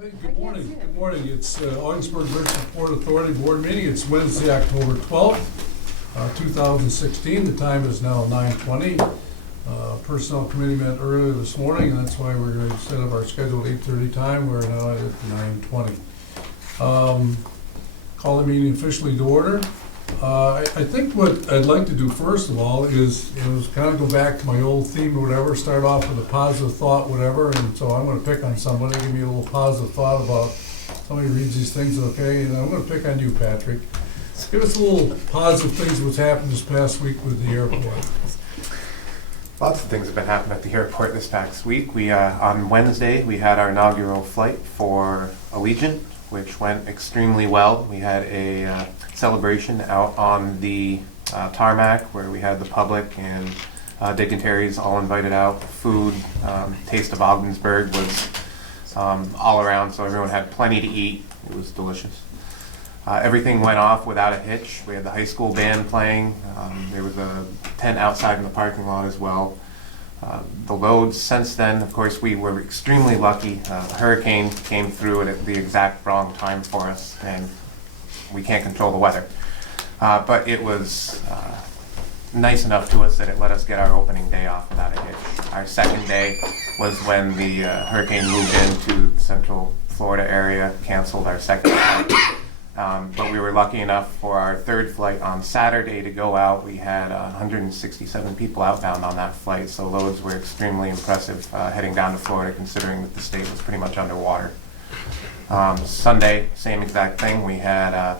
Hey, good morning. Good morning. It's Ogdensburg Bridge Port Authority Board Meeting. It's Wednesday, October 12th, 2016. The time is now 9:20. Personnel Committee met earlier this morning, and that's why we're going to set up our scheduled 8:30 time. We're now at 9:20. Call the meeting officially to order. I think what I'd like to do first of all is kind of go back to my old theme or whatever, start off with a positive thought, whatever, and so I'm going to pick on somebody, give me a little positive thought about somebody reads these things, okay, and I'm going to pick on you, Patrick. Give us a little positive things what's happened this past week with the airport. Lots of things have been happening at the airport this past week. We on Wednesday we had our inaugural flight for Allegiant, which went extremely well. We had a celebration out on the tarmac where we had the public and dignitaries all invited out. Food, Taste of Ogdensburg was all around, so everyone had plenty to eat. It was delicious. Everything went off without a hitch. We had the high school band playing. There was a tent outside in the parking lot as well. The loads since then, of course, we were extremely lucky. A hurricane came through at the exact wrong time for us, and we can't control the weather. But it was nice enough to us that it let us get our opening day off without a hitch. Our second day was when the hurricane moved into the Central Florida area, canceled our second flight. But we were lucky enough for our third flight on Saturday to go out. We had 167 people outbound on that flight, so loads were extremely impressive heading down to Florida, considering that the state was pretty much underwater. Sunday, same exact thing. We had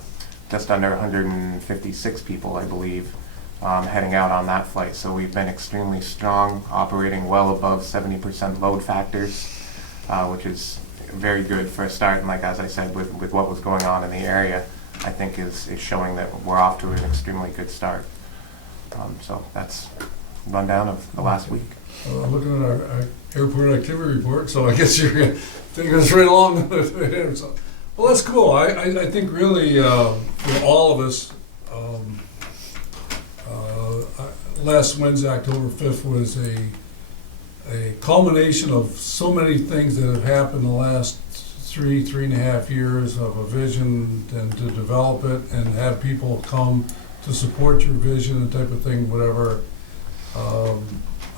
just under 156 people, I believe, heading out on that flight. So we've been extremely strong, operating well above 70% load factors, which is very good for a start, and like as I said, with what was going on in the area, I think is showing that we're off to an extremely good start. So that's a rundown of the last week. Looking at our airport activity report, so I guess you're going to take us right along with it. So, well, that's cool. I think really for all of us, last Wednesday, October 5th, was a culmination of so many things that have happened in the last three and a half years of a vision, and to develop it and have people come to support your vision and type of thing, whatever.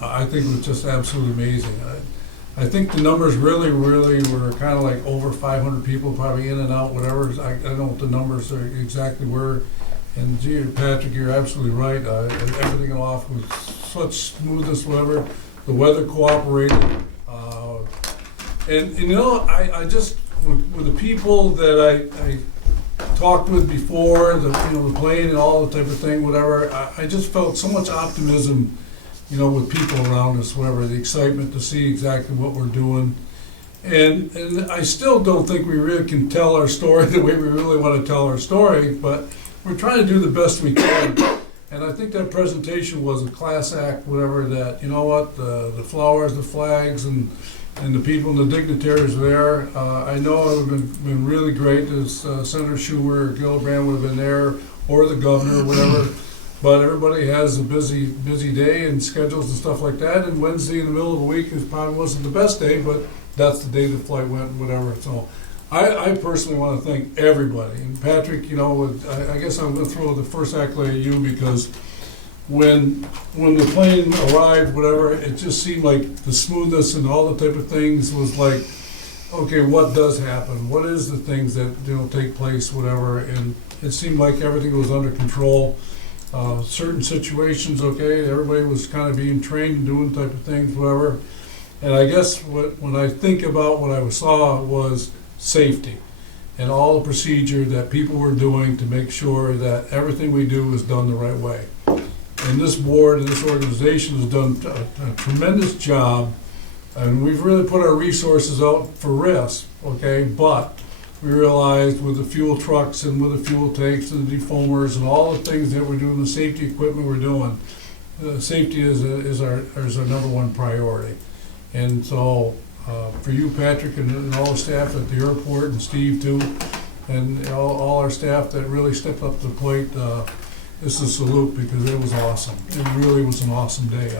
I think it was just absolutely amazing. I think the numbers really were kind of like over 500 people probably in and out, whatever. I don't know what the numbers are exactly were. And gee, Patrick, you're absolutely right. Everything off with such smoothness, whatever. The weather cooperated, and you know, I just with the people that I talked with before, the plane and all the type of thing, whatever. I just felt so much optimism, with people around us, whatever. The excitement to see exactly what we're doing, and I still don't think we really can tell our story the way we really want to tell our story, but we're trying to do the best we can. And I think that presentation was a class act, whatever, that, the flowers, the flags, and the people and the dignitaries there. I know it would have been really great as Senator Schumer or Gillibrand would have been there, or the governor, whatever. But everybody has a busy day and schedules and stuff like that. And Wednesday in the middle of the week probably wasn't the best day, but that's the day the flight went, whatever. So I personally want to thank everybody. And Patrick, I guess I'm going to throw the first accolade at you, because when the plane arrived, whatever, it just seemed like the smoothness and all the type of things was like, okay, what does happen? What is the things that take place, whatever? And it seemed like everything was under control. Certain situations, okay, everybody was kind of being trained and doing type of things, whatever. And I guess when I think about what I saw was safety and all the procedure that people were doing to make sure that everything we do is done the right way. And this board and this organization has done a tremendous job, and we've really put our resources out for risk, okay? But we realized with the fuel trucks and with the fuel tanks and the defoamers and all the things that we're doing, the safety equipment we're doing, safety is our number one priority. And so for you, Patrick, and all the staff at the airport, and Steve too, and all our staff that really stepped up to the plate, this is a salute, because it was awesome. It really was an awesome day.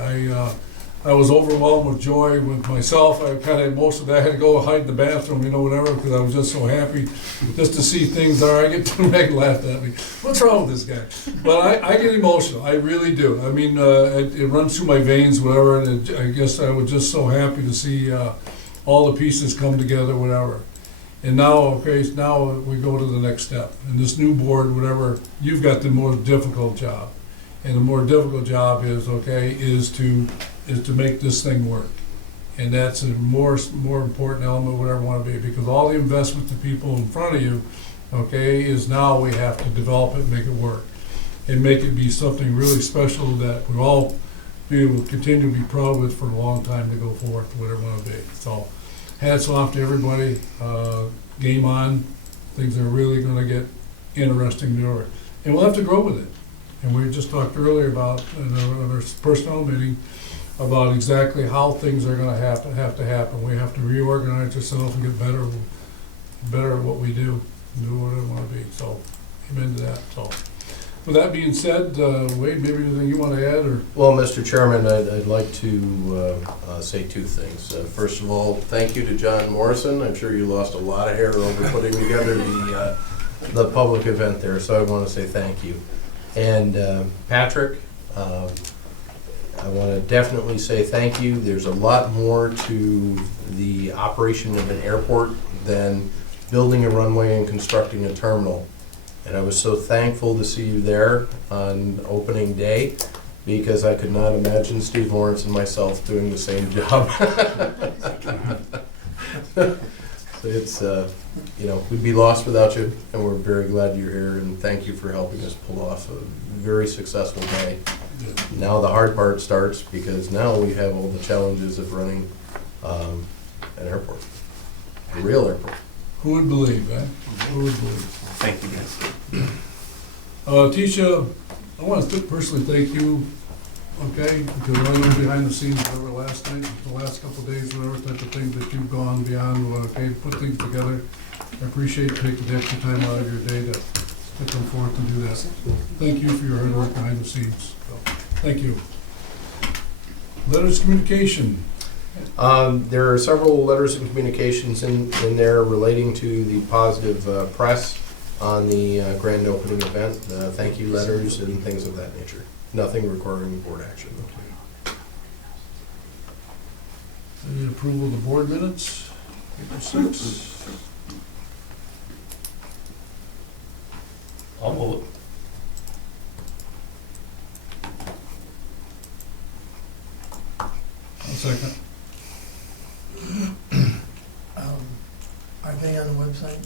I was overwhelmed with joy with myself. I kind of most of that I had to go hide in the bathroom, whatever, because I was just so happy just to see things there. I get to Meg laughed at me. What's wrong with this guy? But I get emotional. I really do. I mean, it runs through my veins, whatever. And I guess I was just so happy to see all the pieces come together, whatever. And now, okay, now we go to the next step. And this new board, whatever, you've got the more difficult job. And the more difficult job is to make this thing work. And that's a more important element, whatever I want to be, because all the investment to people in front of you, okay, is now we have to develop it, make it work, and make it be something really special that we all will continue to be proud with for a long time to go forth, whatever I want to be. So hats off to everybody, game on, things are really going to get interesting to it. And we'll have to grow with it. And we just talked earlier about, in our personnel meeting, about exactly how things are gonna have to happen. We have to reorganize ourselves and get better at what we do, and do what we wanna be, so, amen to that, so. With that being said, Wade, maybe anything you wanna add, or? Well, Mr. Chairman, I'd like to say two things. First of all, thank you to John Morrison. I'm sure you lost a lot of hair over putting together the public event there, so I want to say thank you. And Patrick, I want to definitely say thank you. There's a lot more to the operation of an airport than building a runway and constructing a terminal. And I was so thankful to see you there on opening day, because I could not imagine Steve Lawrence and myself doing the same job. It's, we'd be lost without you, and we're very glad you're here, and thank you for helping us pull off a very successful day. Now the hard part starts, because now we have all the challenges of running an airport, a real airport. Who would believe, eh? Who would believe? Thank you, guys. Tisha, I want to personally thank you, okay, because I know behind the scenes, whatever, last night, the last couple of days, whatever type of things that you've gone beyond, okay, put things together. I appreciate taking the extra time out of your day to come forth and do that. Thank you for your hard work behind the scenes. So, thank you. Letters of communication. There are several letters and communications in there relating to the positive press on the grand opening event. Thank you letters and things of that nature. Nothing requiring board action. Any approval of the board minutes? April 6th. I'll move it. I'll second. Are they on the website?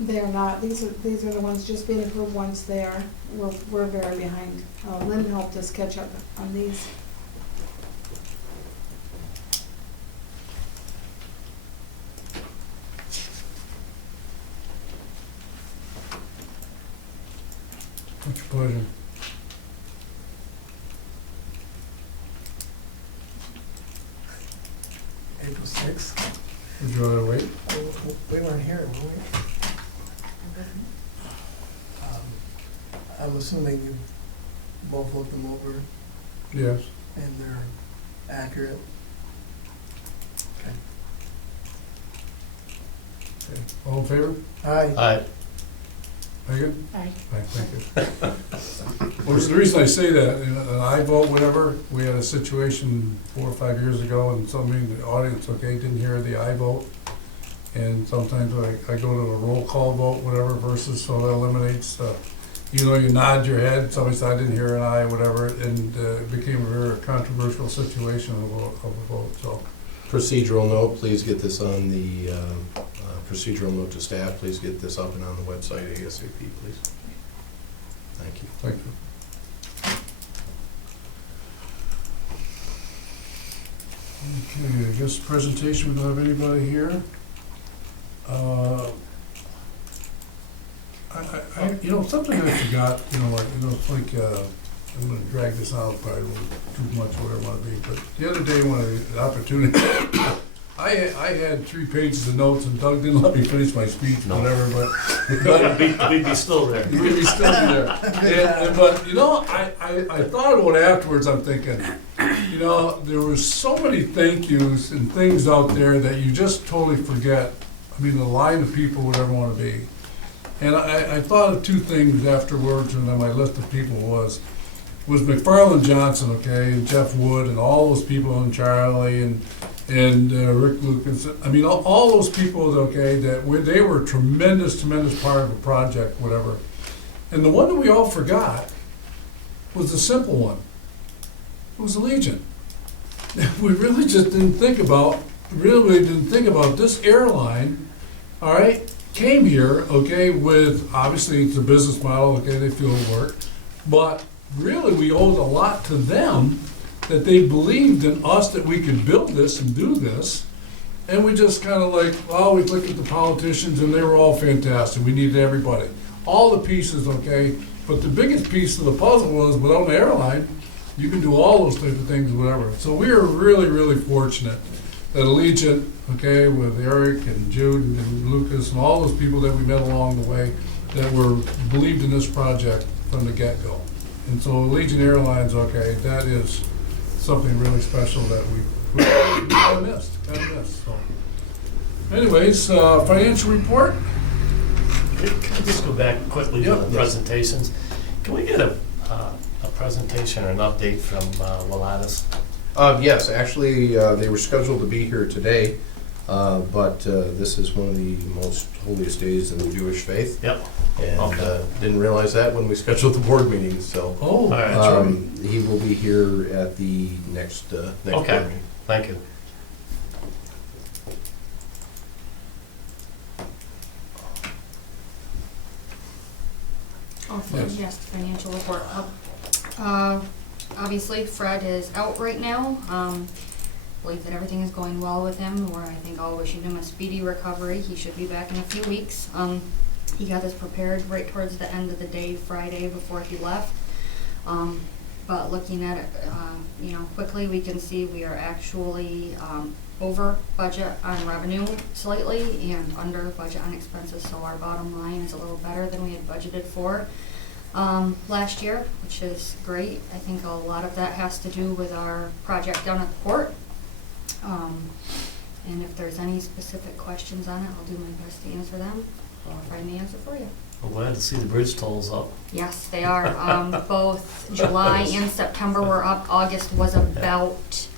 They're not. These are the ones just being approved once they are. We're very behind. Lynn helped us catch up on these. What's your pleasure? April 6th? Would you rather wait? We weren't here, were we? I'm assuming you both looked them over Yes. and they're accurate. Okay. Okay. All in favor? Aye. Aye. Megan? Aye. Aye, thank you. Well, the reason I say that, an aye vote, whatever, we had a situation 4 or 5 years ago, and somebody in the audience, okay, didn't hear the aye vote. And sometimes I go to a roll call vote, whatever, versus, so that eliminates, even though you nod your head, somebody said, I didn't hear an aye, whatever, and it became a very controversial situation of a vote, so. Procedural note, please get this on the procedural note to staff. Please get this up and on the website ASAP, please. Thank you. Thank you. Okay, I guess presentation, we don't have anybody here. Something I forgot, it's like, I'm gonna drag this out probably a little too much where I wanna be, but the other day when the opportunity, I had 3 pages of notes and Doug didn't let me finish my speech, No. whatever, but We'd be still there. we'd still be there. But, I thought about it afterwards, I'm thinking, You know, there were so many thank yous and things out there that you just totally forget. I mean, the line of people would ever want to be. And I thought of two things afterwards, and on my list of people was McFarland Johnson, okay, and Jeff Wood, and all those people, and Charlie, and Rick Lucas. I mean, all those people, okay, they were a tremendous part of the project, whatever. And the one that we all forgot was the simple one. It was the Legion. We really just didn't think about this airline, all right, came here, okay, with, obviously it's a business model, okay, they feel it worked, but really we owed a lot to them that they believed in us that we could build this and do this. And we just kind of like, well, we looked at the politicians and they were all fantastic. We needed everybody. All the pieces, okay, but the biggest piece of the puzzle was without an airline, you can do all those type of things, whatever. So we are really fortunate that Allegiant, okay, with Eric and Jude and Lucas and all those people that we met along the way that were believed in this project from the get-go. And so Allegiant Airlines, okay, that is something really special that we kind of missed. So, anyways, financial report. Can I just go back quickly to Yep. the presentations? Can we get a presentation or an update from Willatus? Yes, actually, they were scheduled to be here today, but this is one of the most holiest days in the Jewish faith. Yep. And Okay. didn't realize that when we scheduled the board meeting, so. Oh, All right. that's right. He will be here at the next board Okay. meeting. Thank you. Yes. Financial report. Obviously, Fred is out right now. Believe that everything is going well with him. We're, I think, all wishing him a speedy recovery. He should be back in a few weeks. He got us prepared right towards the end of the day, Friday, before he left. But looking at it, quickly, we can see we are actually over budget on revenue slightly and under budget on expenses. So our bottom line is a little better than we had budgeted for last year, which is great. I think a lot of that has to do with our project down at the port. And if there's any specific questions on it, I'll do my best to answer them or find the answer for you. I'm glad to see the bridge tolls up. Yes, they are. Both July and September were up. August was about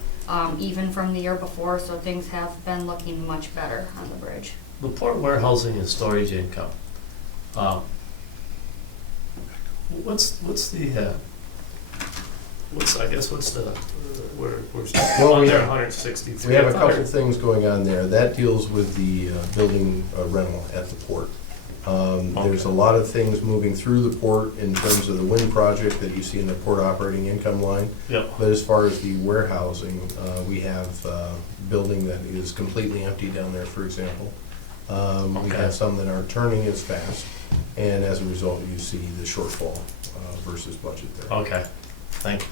even from the year before, so things have been looking much better on the bridge. The port warehousing and storage income. What's the we're Well, on we there have- 163. We have a couple things going on there. That deals with the building rental at the port. There's a lot of things moving through the port in terms of the wind project that you see in the port operating income line. Yep. But as far as the warehousing, we have a building that is completely empty down there, for example. We Okay. have some that aren't turning as fast, and as a result, you see the shortfall versus budget there. Okay. Thank you.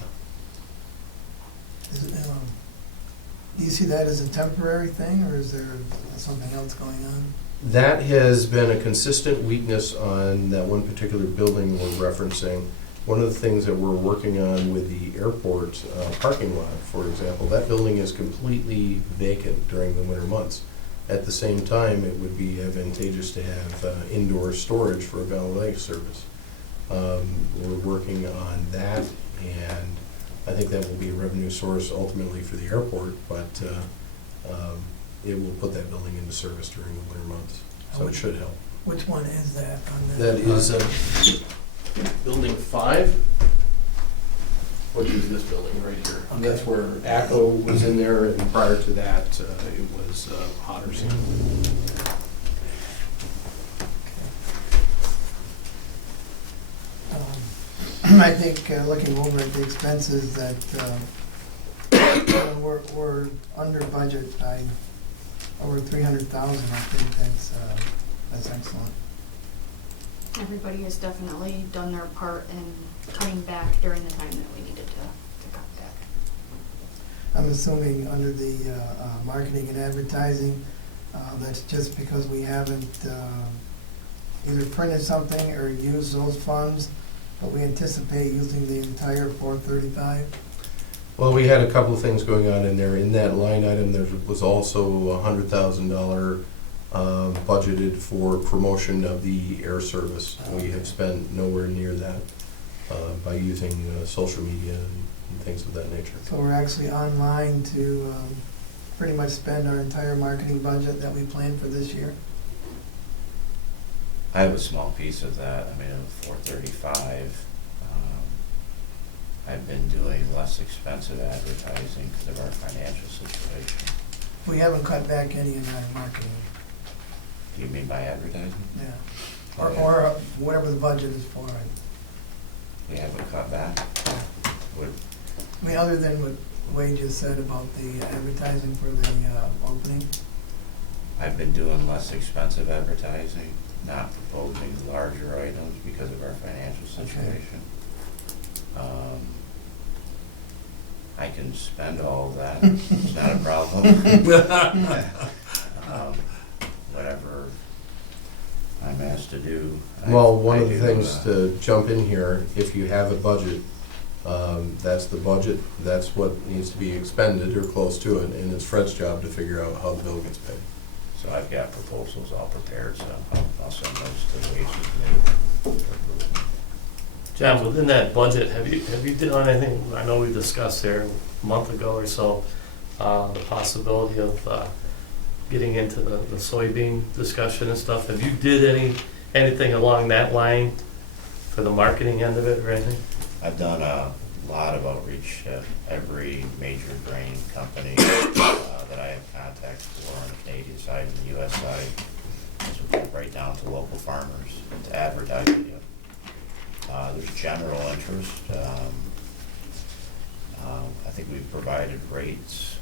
Do you see that as a temporary thing, or is there something else going on? That has been a consistent weakness on that one particular building we're referencing. One of the things that we're working on with the airport parking lot, for example, that building is completely vacant during the winter months. At the same time, it would be advantageous to have indoor storage for a valet service. We're working on that, and I think that will be a revenue source ultimately for the airport, but it will put that building into service during the winter months, so it should help. Which one is that on That is Building 5, which is this building right here. And that's where ACO was in there, and prior to that, it was Otterson. I think looking over at the expenses that we're under budget by over 300,000. I think that's excellent. Everybody has definitely done their part in cutting back during the time that we needed to cut back. I'm assuming under the marketing and advertising, that's just because we haven't either printed something or used those funds, but we anticipate using the entire 435. Well, we had a couple of things going on in there. In that line item, there was also $100,000 budgeted for promotion of the air service. We have spent nowhere near that by using social media and things of that nature. So we're actually online to pretty much spend our entire marketing budget that we planned for this year. I have a small piece of that. I mean, $435. I've been doing less expensive advertising because of our financial situation. We haven't cut back any in our marketing, Do you mean by advertising? yeah. Oh, yeah. Or whatever the budget is for it. We haven't cut back? Would- I mean, other than what Wade just said about the advertising for the opening. I've been doing less expensive advertising, not proposing larger items because of our financial situation. I can spend all of that, it's not a problem. Whatever I'm asked to do. Well, one I of the do, things to jump in here, if you have a budget, that's the budget, that's what needs to be expended or close to it, and it's Fred's job to figure out how the bill gets paid. So I've got proposals all prepared, so I'll send those to Waste Committee. John, within that budget, have you done anything, I know we discussed there a month ago or so, the possibility of getting into the soybean discussion and stuff. Have you did anything along that line for the marketing end of it or anything? I've done a lot of outreach to every major grain company that I have contacts for on the Canadian side and the US side. So right down to local farmers to advertise it. There's general interest. I think we've provided rates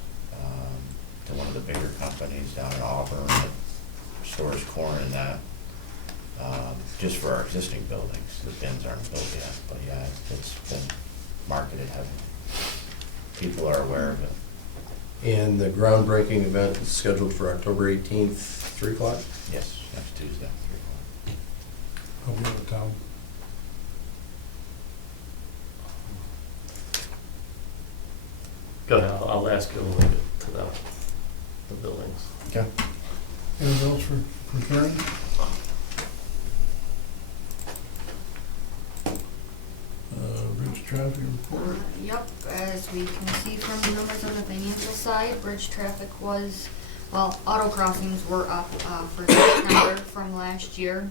to one of the bigger companies down in Auburn that stores corn in that, just for our existing buildings. The bins aren't built yet, but yeah, it's been marketed heavily. People are aware of it. And the groundbreaking event is scheduled for October 18th, 3 o'clock? Yes, next Tuesday, 3 o'clock. I'll be out of town. Go ahead, I'll ask you a little bit to the buildings. Okay. Anything else for Karen? Bridge traffic report? Yep, as we can see from the numbers on the financial side, bridge traffic was, well, auto crossings were up for September from last year.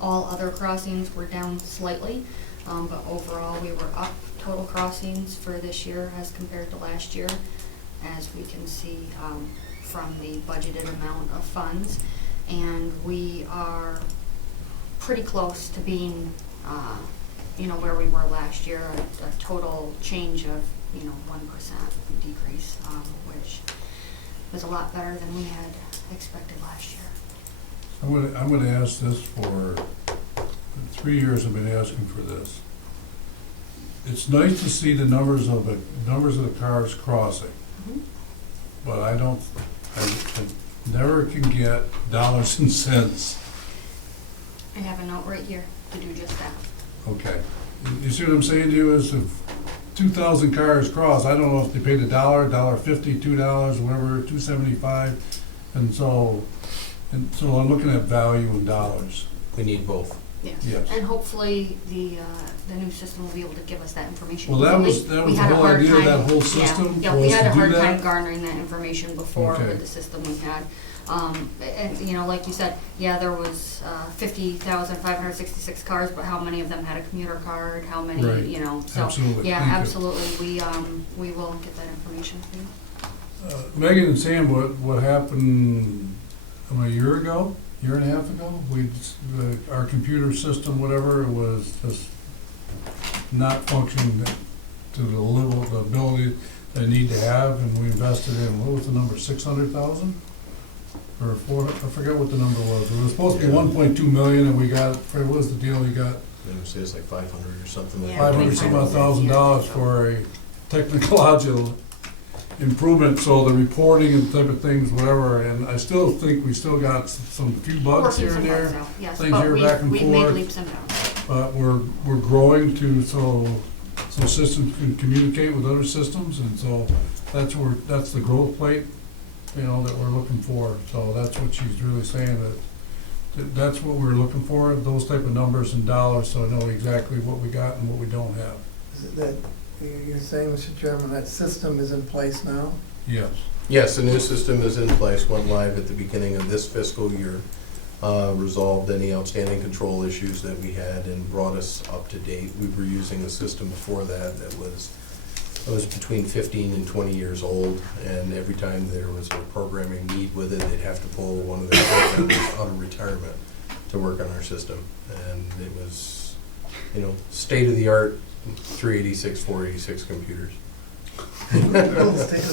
All other crossings were down slightly, but overall we were up total crossings for this year as compared to last year, as we can see from the budgeted amount of funds. And we are pretty close to being where we were last year, a total change of 1% decrease, which was a lot better than we had expected last year. I'm gonna ask this for 3 years. I've been asking for this. It's nice to see the numbers of the cars crossing, but I never can get dollars and cents. I have a note right here to do just that. Okay, you see what I'm saying to you? Is if 2,000 cars cross, I don't know if they paid $1, $1.50, $2, whatever, $2.75, and so I'm looking at value in dollars. We need both. Yes. And hopefully the new system will be able to give us that information. Well, that was We the had a whole hard idea of time- that whole system. Yeah, we was had to a do hard that. time garnering that information before Okay. with the system we had. And like you said, yeah, there was 50,566 cars, but how many of them had a commuter card? How many, Right. so, Absolutely. yeah, Thank you. absolutely. We will get that information for you. Megan and Sam, what happened a year ago, year and a half ago? Our computer system, whatever, was just not functioning to the level, the ability they need to have, and we invested in, what was the number, 600,000? Or I forget what the number was. It was supposed to be 1.2 million, and we got, what was the deal we got? I would say it's like 500 or something like Yeah, that. $500,000 for a technological improvement, so the reporting and type of things, whatever, and I still think we still got some few bugs Working here some and bugs there. out, yes, things but here back and we've made forth. leaps and bounds. But we're growing to, so so systems can communicate with other systems, and so that's the growth plate, you know, that we're looking for. So that's what she's really saying, that's what we're looking for, those type of numbers and dollars, so I know exactly what we got and what we don't have. Is it that, you're saying, Mr. Chairman, that system is in place now? Yes. Yes, the new system is in place, went live at the beginning of this fiscal year, resolved any outstanding control issues that we had and brought us up to date. We were using a system before that was between 15 and 20 years old, and every time there was a programming need with it, they'd have to pull one of their programmers out of retirement to work on our system. And it was, you know, state-of-the-art 386, 486 computers. State of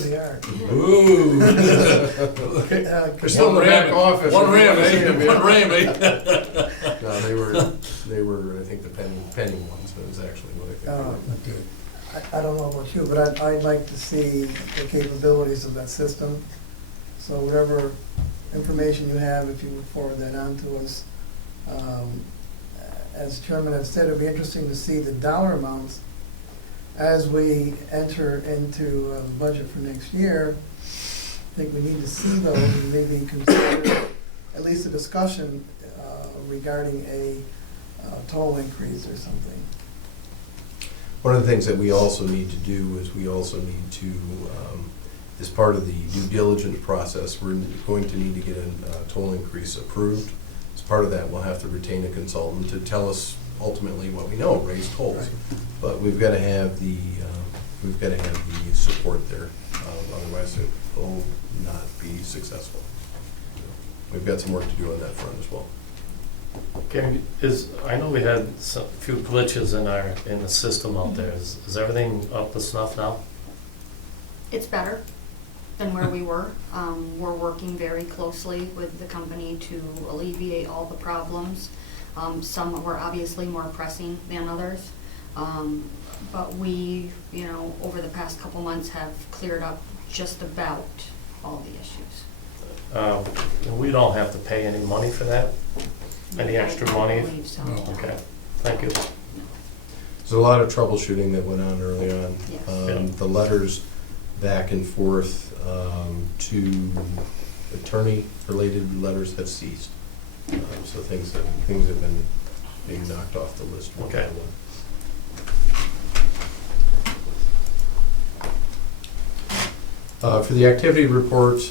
the art. Ooh. They're still in the back office. One RAM, eh? One RAM, eh? No, they were, I think, the penny ones, that was actually what I think. they were. Okay. I don't know about you, but I'd like to see the capabilities of that system. So whatever information you have, if you would forward that on to us. As Chairman has said, it'd be interesting to see the dollar amounts as we enter into the budget for next year. I think we need to see those and maybe consider at least a discussion regarding a toll increase or something. One of the things that we also need to do is we also need to, as part of the due diligence process, we're going to need to get a toll increase approved. As part of that, we'll have to retain a consultant to tell us ultimately what we know, raise tolls. Right. But we've got to have the support there, otherwise it will not be successful. We've got some work to do on that front as well. Karen, I know we had a few glitches in the system out there. Is everything up to snuff now? It's better than where we were. We're working very closely with the company to alleviate all the problems. Some were obviously more pressing than others. But we, you know, over the past couple months have cleared up just about all the issues. We don't have to pay any money for that? Any extra money? I believe so. No. Okay, thank you. There's a lot of troubleshooting that went on early on. Yes. Yeah. The letters back and forth to attorney-related letters have ceased. So things have been being knocked off the list one by Okay. one. For the activity report,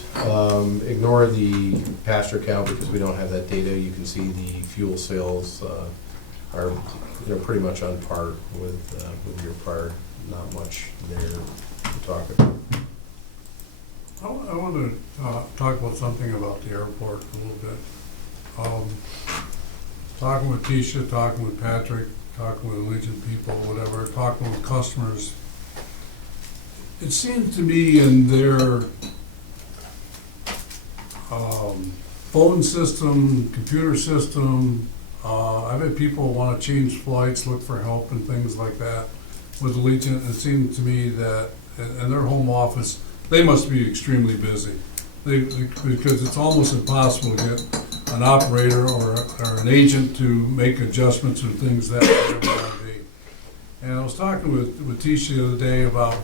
ignore the passenger count because we don't have that data. You can see the fuel sales are pretty much on par with your prior. Not much there to talk about. I want to talk about something about the airport a little bit. Talking with Tisha, talking with Patrick, talking with Legion people, whatever, talking with customers. It seems to me in their phone system, computer system, I've had people want to change flights, look for help and things like that with the Legion. It seemed to me that in their home office, they must be extremely busy. Because it's almost impossible to get an operator or an agent to make adjustments or things that would want to be. And I was talking with Tisha the other day about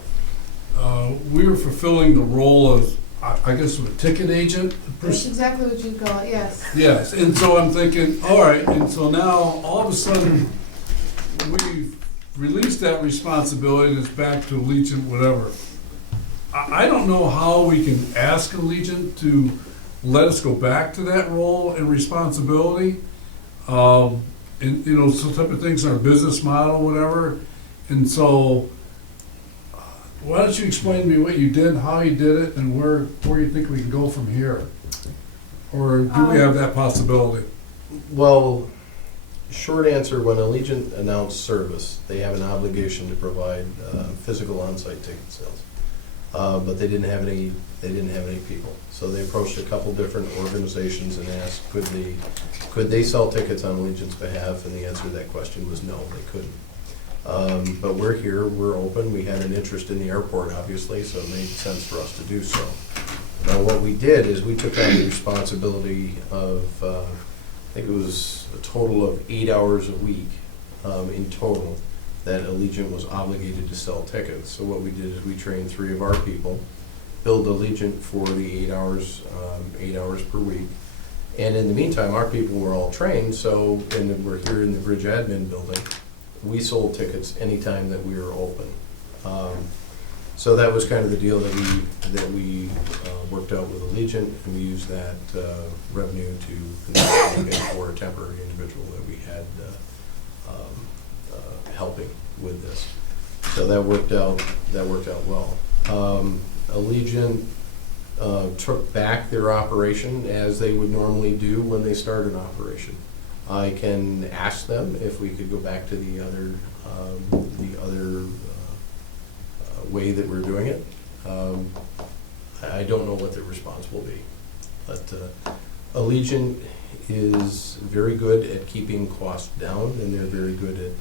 we were fulfilling the role of, I guess, a ticket agent. That's exactly what you'd call it, yes. Yes, and so I'm thinking, all right, and so now all of a sudden we've released that responsibility and it's back to Allegiant, whatever. I don't know how we can ask Allegiant to let us go back to that role and responsibility. And some type of things in our business model, whatever. And so why don't you explain to me what you did, how you did it, and where you think we can go from here? Or do we have that possibility? Well, short answer, when Allegiant announced service, they have an obligation to provide physical on-site ticket sales. But they didn't have any people. So they approached a couple different organizations and asked, could they sell tickets on Allegiant's behalf? And the answer to that question was no, they couldn't. But we're here, we're open, we had an interest in the airport, obviously, so it made sense for us to do so. Now, what we did is we took on the responsibility of, I think it was a total of 8 hours a week in total, that Allegiant was obligated to sell tickets. So what we did is we trained 3 of our people, billed Allegiant for the 8 hours per week. And in the meantime, our people were all trained, so, and we're here in the Bridge Admin building, we sold tickets anytime that we were open. So that was kind of the deal that we worked out with Allegiant, and we used that revenue to pay for a temporary individual that we had helping with this. So that worked out well. Allegiant took back their operation as they would normally do when they start an operation. I can ask them if we could go back to the other way that we're doing it. I don't know what their response will be, but Allegiant is very good at keeping costs down, and they're very good at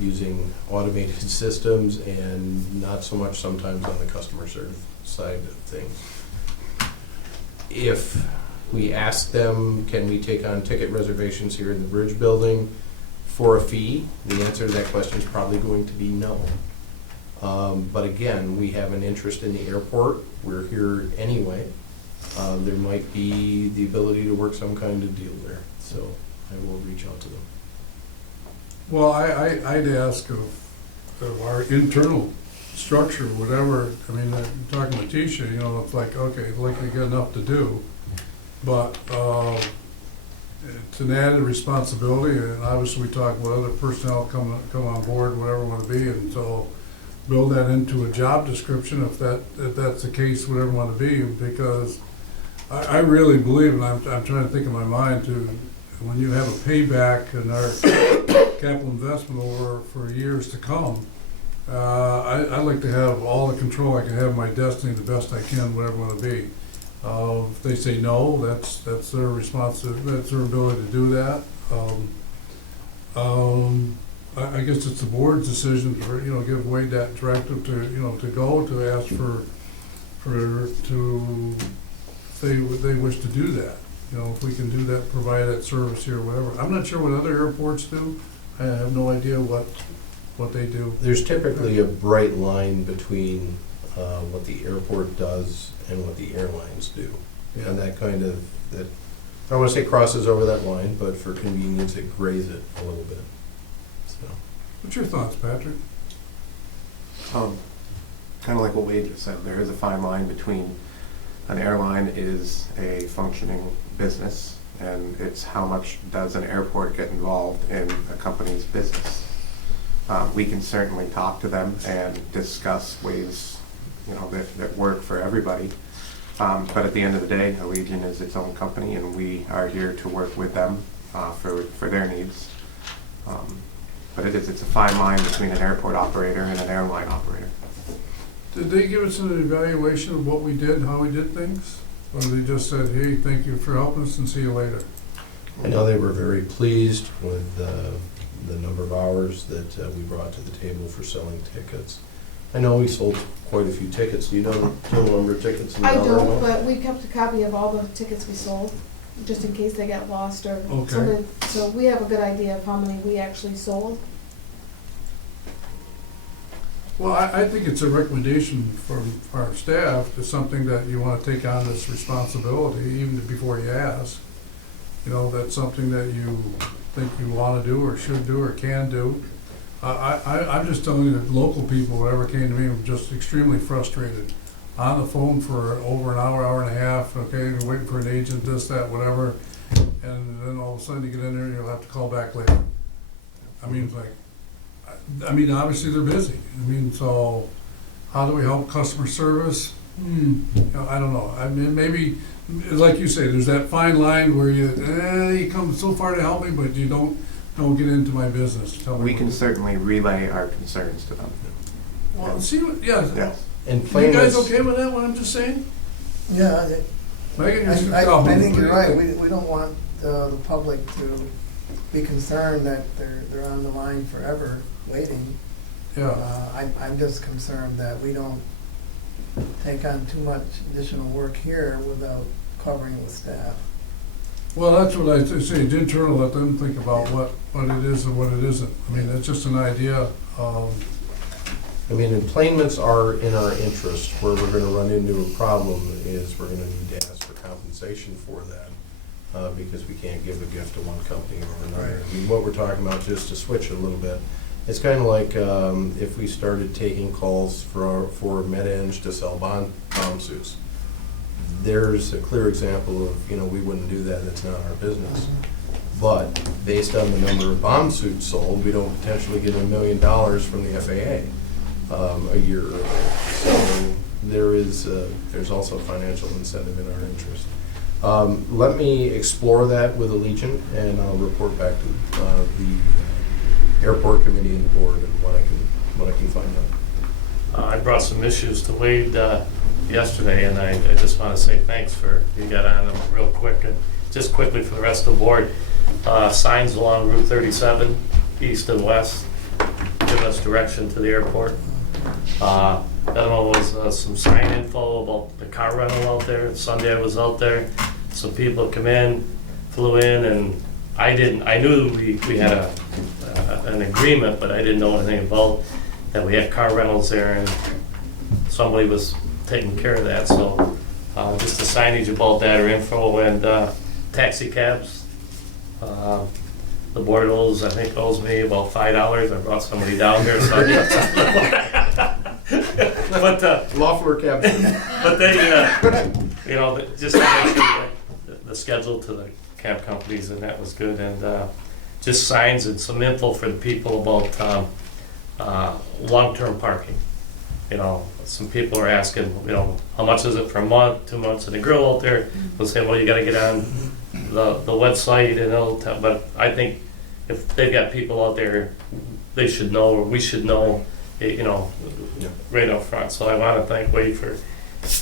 using automated systems, and not so much sometimes on the customer service side of things. If we ask them, can we take on ticket reservations here in the Bridge building for a fee, the answer to that question is probably going to be no. But again, we have an interest in the airport. We're here anyway. There might be the ability to work some kind of deal there, so I will reach out to them. Well, I'd ask of our internal structure, whatever, I mean, talking with Tisha, you know, it's like, okay, like they got enough to do, but it's an added responsibility, and obviously we talk with other personnel come on board, whatever we want to be, and so build that into a job description if that's the case, whatever we want to be, because I really believe, and I'm trying to think in my mind too, when you have a payback in our capital investment over for years to come, I'd like to have all the control I can have in my destiny the best I can, whatever I want to be. If they say no, that's their responsibility, that's their ability to do that. I guess it's the board's decision to, you know, give Wade that directive to, you know, to go to ask to if they wish to do that. You know, if we can do that, provide that service here, whatever. I'm not sure what other airports do. I have no idea what they do. There's typically a bright line between what the airport does and what the airlines do. Yeah. And that kind of, that, I don't want to say crosses over that line, but for convenience, it grays it a little bit. So. What's your thoughts, Patrick? Kind of like what Wade just said, there is a fine line between an airline is a functioning business, and it's how much does an airport get involved in a company's business. We can certainly talk to them and discuss ways, you know, that work for everybody. But at the end of the day, Allegiant is its own company, and we are here to work with them for their needs. But it's a fine line between an airport operator and an airline operator. Did they give us an evaluation of what we did and how we did things? Or they just said, hey, thank you for helping us and see you later? I know they were very pleased with the number of hours that we brought to the table for selling tickets. I know we sold quite a few tickets. Do you know the total number of tickets? I don't, but we kept a copy of all the tickets we sold, just in case they got lost or Okay. somebody, so we have a good idea of how many we actually sold. Well, I think it's a recommendation from our staff to something that you want to take on this responsibility, even before you ask. You know, that's something that you think you want to do or should do or can do. I'm just telling you that local people, whoever came to me, were just extremely frustrated. On the phone for over an hour, hour and a half, okay, you're waiting for an agent, this, that, whatever, and then all of a sudden you get in there and you'll have to call back later. I mean, it's like, obviously they're busy. I mean, so how do we help customer service? You know, I don't know. I mean, maybe, like you say, there's that fine line where you come so far to help me, but you don't get into my business. Tell me We what can to do. certainly relay our concerns to them. Well, see what, yeah. Yes. And You guys plainness, okay with that, what I'm just saying? Yeah, Megan, you're I think you're right. We don't want the public to be concerned that they're on the line forever waiting. Yeah, I'm just concerned that we don't take on too much additional work here without covering the staff. Well, that's what I say, it's internal, let them think about what it is and what it isn't. I mean, that's just an idea. I mean, enplanements are in our interest. Where we're gonna run into a problem is we're gonna need to ask for compensation for that, because we can't give a gift to one company or another. I mean, what we're talking about, just to switch a little bit, it's kind of like if we started taking calls for Med-Eng to sell bomb suits. There's a clear example of, we wouldn't do that, that's not our business. But based on the number of bomb suits sold, we don't potentially get $1 million from the FAA a year earlier. So there's also financial incentive in our interest. Let me explore that with Allegiant, and I'll report back to the airport committee and the board and what I can find out. I brought some issues to Wade yesterday, and I just want to say thanks for, you got on them real quick. And just quickly for the rest of the board, signs along Route 37, east and west, giving us direction to the airport. The other one was some sign info about the car rental out there. Sunday I was out there, some people come in, flew in, and I knew we had an agreement, but I didn't know anything about that. We have car rentals there, and somebody was taking care of that. So just the signage about that or info, and taxi cabs. The board I think owes me about $5. I brought somebody down here, so but Loeffler captain. but they just to make sure the schedule to the cab companies, and that was good, and just signs and some info for the people about long-term parking. Some people are asking, how much is it for a month, 2 months, and the girl out there will say, well, you gotta get on the website, and it'll tell, but I think if they've got people out there, they should know, or we should know, right up front. So I wanna thank Wade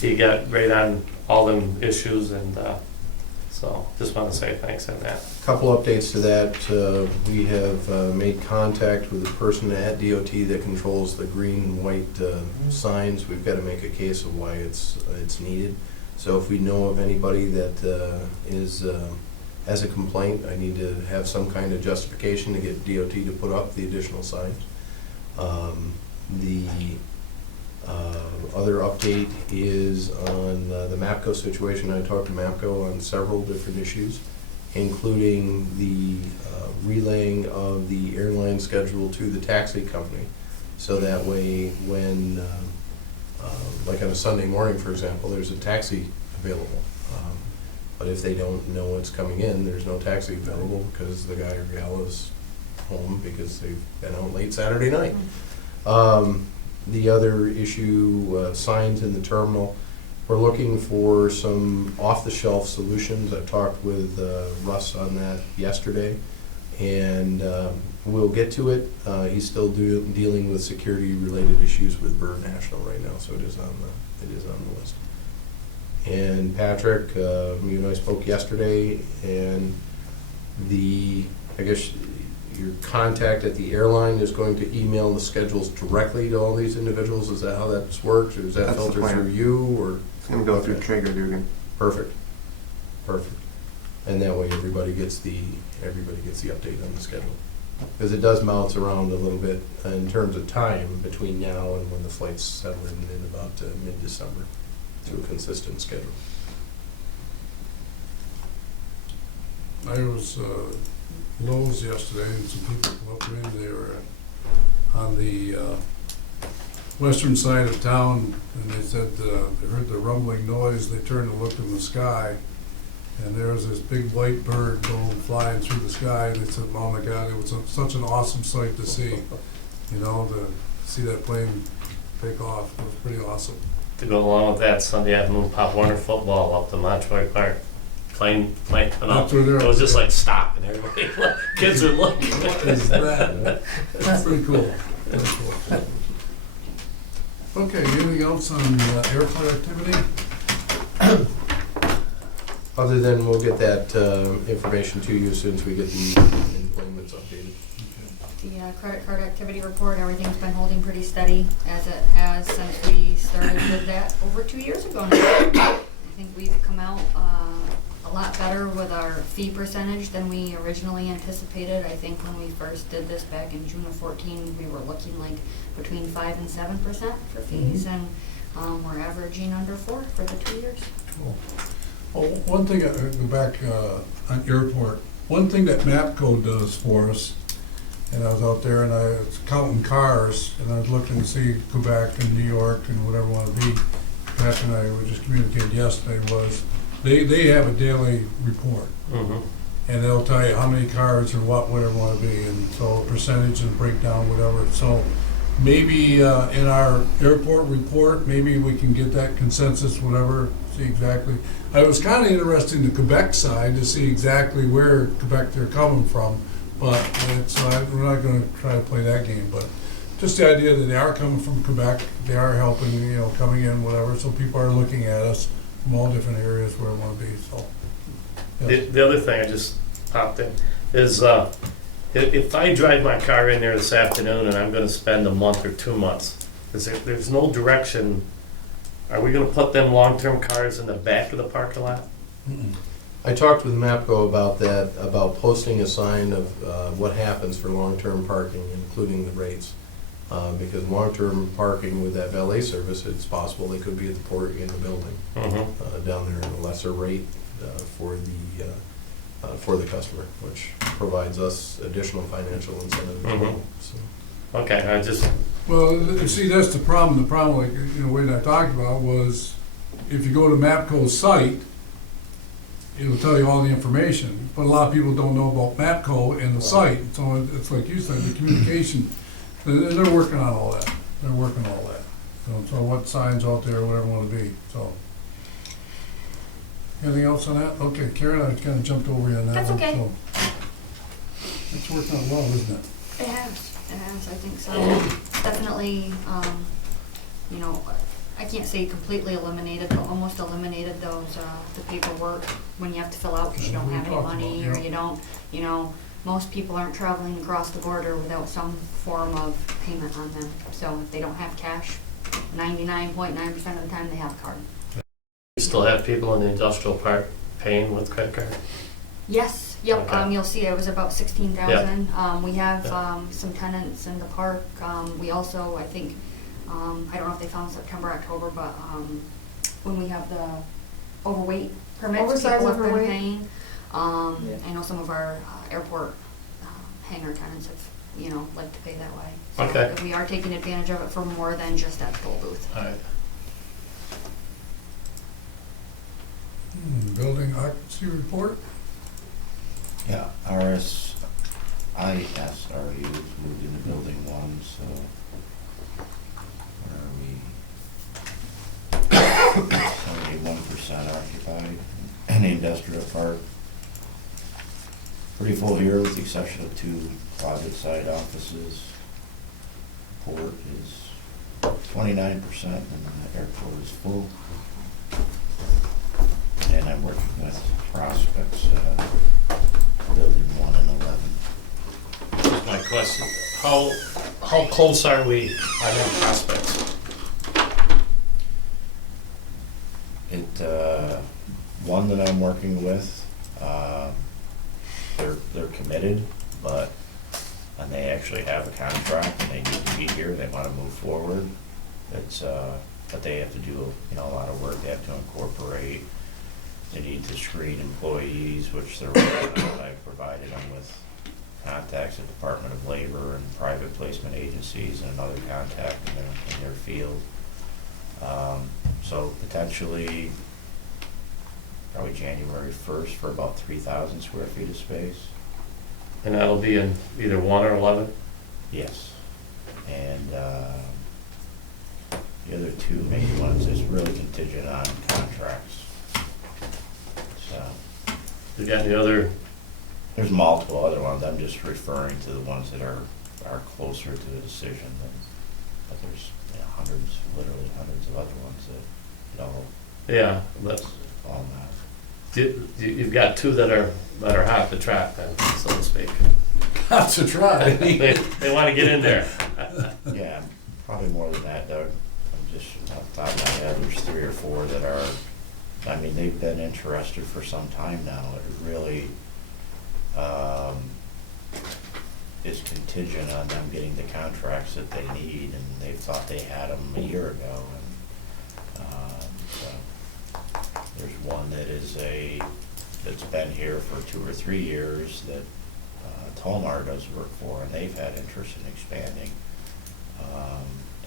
he got right on all them issues, and so just wanna say thanks on that. Couple updates to that. We have made contact with the person at DOT that controls the green and white signs. We've got to make a case of why it's needed. So if we know of anybody that has a complaint, I need to have some kind of justification to get DOT to put up the additional signs. The other update is on the MAPCO situation. I talked to MAPCO on several different issues, including the relaying of the airline schedule to the taxi company. So that way when, like on a Sunday morning, for example, there's a taxi available. But if they don't know it's coming in, there's no taxi available because the guy or gal is home because they've been out late Saturday night. The other issue, signs in the terminal. We're looking for some off-the-shelf solutions. I talked with Russ on that yesterday, and we'll get to it. He's still dealing with security-related issues with Bird National right now, so it is on the list. And Patrick, you and I spoke yesterday, and I guess your contact at the airline is going to email the schedules directly to all these individuals. Is that how that works, or is that That's the filtered plan. through you, or? It's gonna go through Traeger Dugan. Perfect. And that way everybody gets the update on the schedule. Because it does bounce around a little bit in terms of time between now and when the flights settle in about mid-December to a consistent schedule. I was Lowe's yesterday, and some people come up to me, they were on the western side of town, and they said they heard the rumbling noise. They turned and looked in the sky, and there was this big white bird going flying through the sky. And they said, oh my God, it was such an awesome sight to see, to see that plane take off. It was pretty awesome. To go along with that, Sunday afternoon Pop Warner football up to Montroy Park. Plane went up. That's where they're It was at. just like stop, and everybody, kids are looking. What is that? That's pretty cool. Pretty cool. Okay, anything else on airport activity? Other than we'll get that information to you as soon as we get the employments updated. The credit card activity report, everything's been holding pretty steady as it has since we started with that over 2 years ago now. I think we've come out a a lot better with our fee percentage than we originally anticipated. I think when we first did this back in June of 14, we were looking like between 5 and 7% for fees, and we're averaging under 4 for the 2 years. Cool. Well, one thing, go back on airport, one thing that MAPCO does for us, and I was out there and I was counting cars, and I was looking to see Quebec and New York and whatever want to be. Pat and I were just communicating yesterday was, they have a daily report. And they'll tell you how many cars and whatever want to be, and so percentage and breakdown, whatever. So maybe in our airport report, maybe we can get that consensus, whatever, see exactly. I was kind of interested in the Quebec side to see exactly where Quebec they're coming from, but we're not going to try to play that game. But just the idea that they are coming from Quebec, they are helping, coming in, whatever. So people are looking at us from all different areas where it want to be. So. Yes. The other thing I just popped in is if I drive my car in there this afternoon and I'm going to spend a month or 2 months, there's no direction. Are we going to put them long-term cars in the back of the parking lot? I talked with MAPCO about that, about posting a sign of what happens for long-term parking, including the rates. Because long-term parking with that valet service, it's possible they could be at the port in the building, down there at a lesser rate for the customer, which provides us additional financial incentive as well. So. Okay, I just... Well, see, that's the problem. The problem, like, Wade and I talked about, was if you go to MAPCO's site, it'll tell you all the information, but a lot of people don't know about MAPCO and the site. So it's like you said, the communication, they're working on all that. They're working on all that. So what signs out there, whatever want to be, so. Anything else on that? Okay, Karen, I kind of jumped over you on that. That's okay. So. It's working out well, isn't it? It has, I think so. Definitely, I can't say completely eliminated, but almost eliminated those, the paperwork when you have to fill out because you don't have any money, or you don't, most people aren't traveling across the border without some form of payment on them. So if they don't have cash, 99.9% of the time they have a card. You still have people in the industrial park paying with credit card? Yes, yep, Okay. you'll see it was about 16,000. We have some tenants in the park. We also, I think, I don't know if they found September, October, but when we have the overweight permits, Oversized people have been overweight. paying. I know some of our airport hangar tenants have, like to pay that way. So Okay. we are taking advantage of it for more than just that toll booth. All right. Building occupancy report? Yeah, ISRU moved into building 1, so where are we? 71% occupied in the industrial park. Pretty full here with the exception of 2 closet side offices. Port is 29% and the airport is full. And I'm working with prospects, building 1 and 11. Here's my question. How close are we on them prospects? One that I'm working with, they're committed, and they actually have a contract and they need to be here, they want to move forward. But they have to do a lot of work. They have to incorporate. They need to screen employees, which they're working on. I've provided them with contacts at Department of Labor and private placement agencies and another contact in their field. So potentially, probably January 1st for about 3,000 square feet of space. And that'll be in either 1 or 11? Yes. And the other 2 main ones is really contingent on contracts. So You got any other? there's multiple other ones. I'm just referring to the ones that are closer to a decision. But there's hundreds, literally hundreds of other ones that all Yeah, but not. you've got 2 that are hot to trap, then, so to speak. Hot to try. They want to get in there. Yeah, probably more than that, Doug. I'm just off the top of my head, there's 3 or 4 that are I mean, they've been interested for some time now. It really is contingent on them getting the contracts that they need, and they thought they had them a year ago. And so there's one that's been here for 2 or 3 years that Tolmar does work for, and they've had interest in expanding,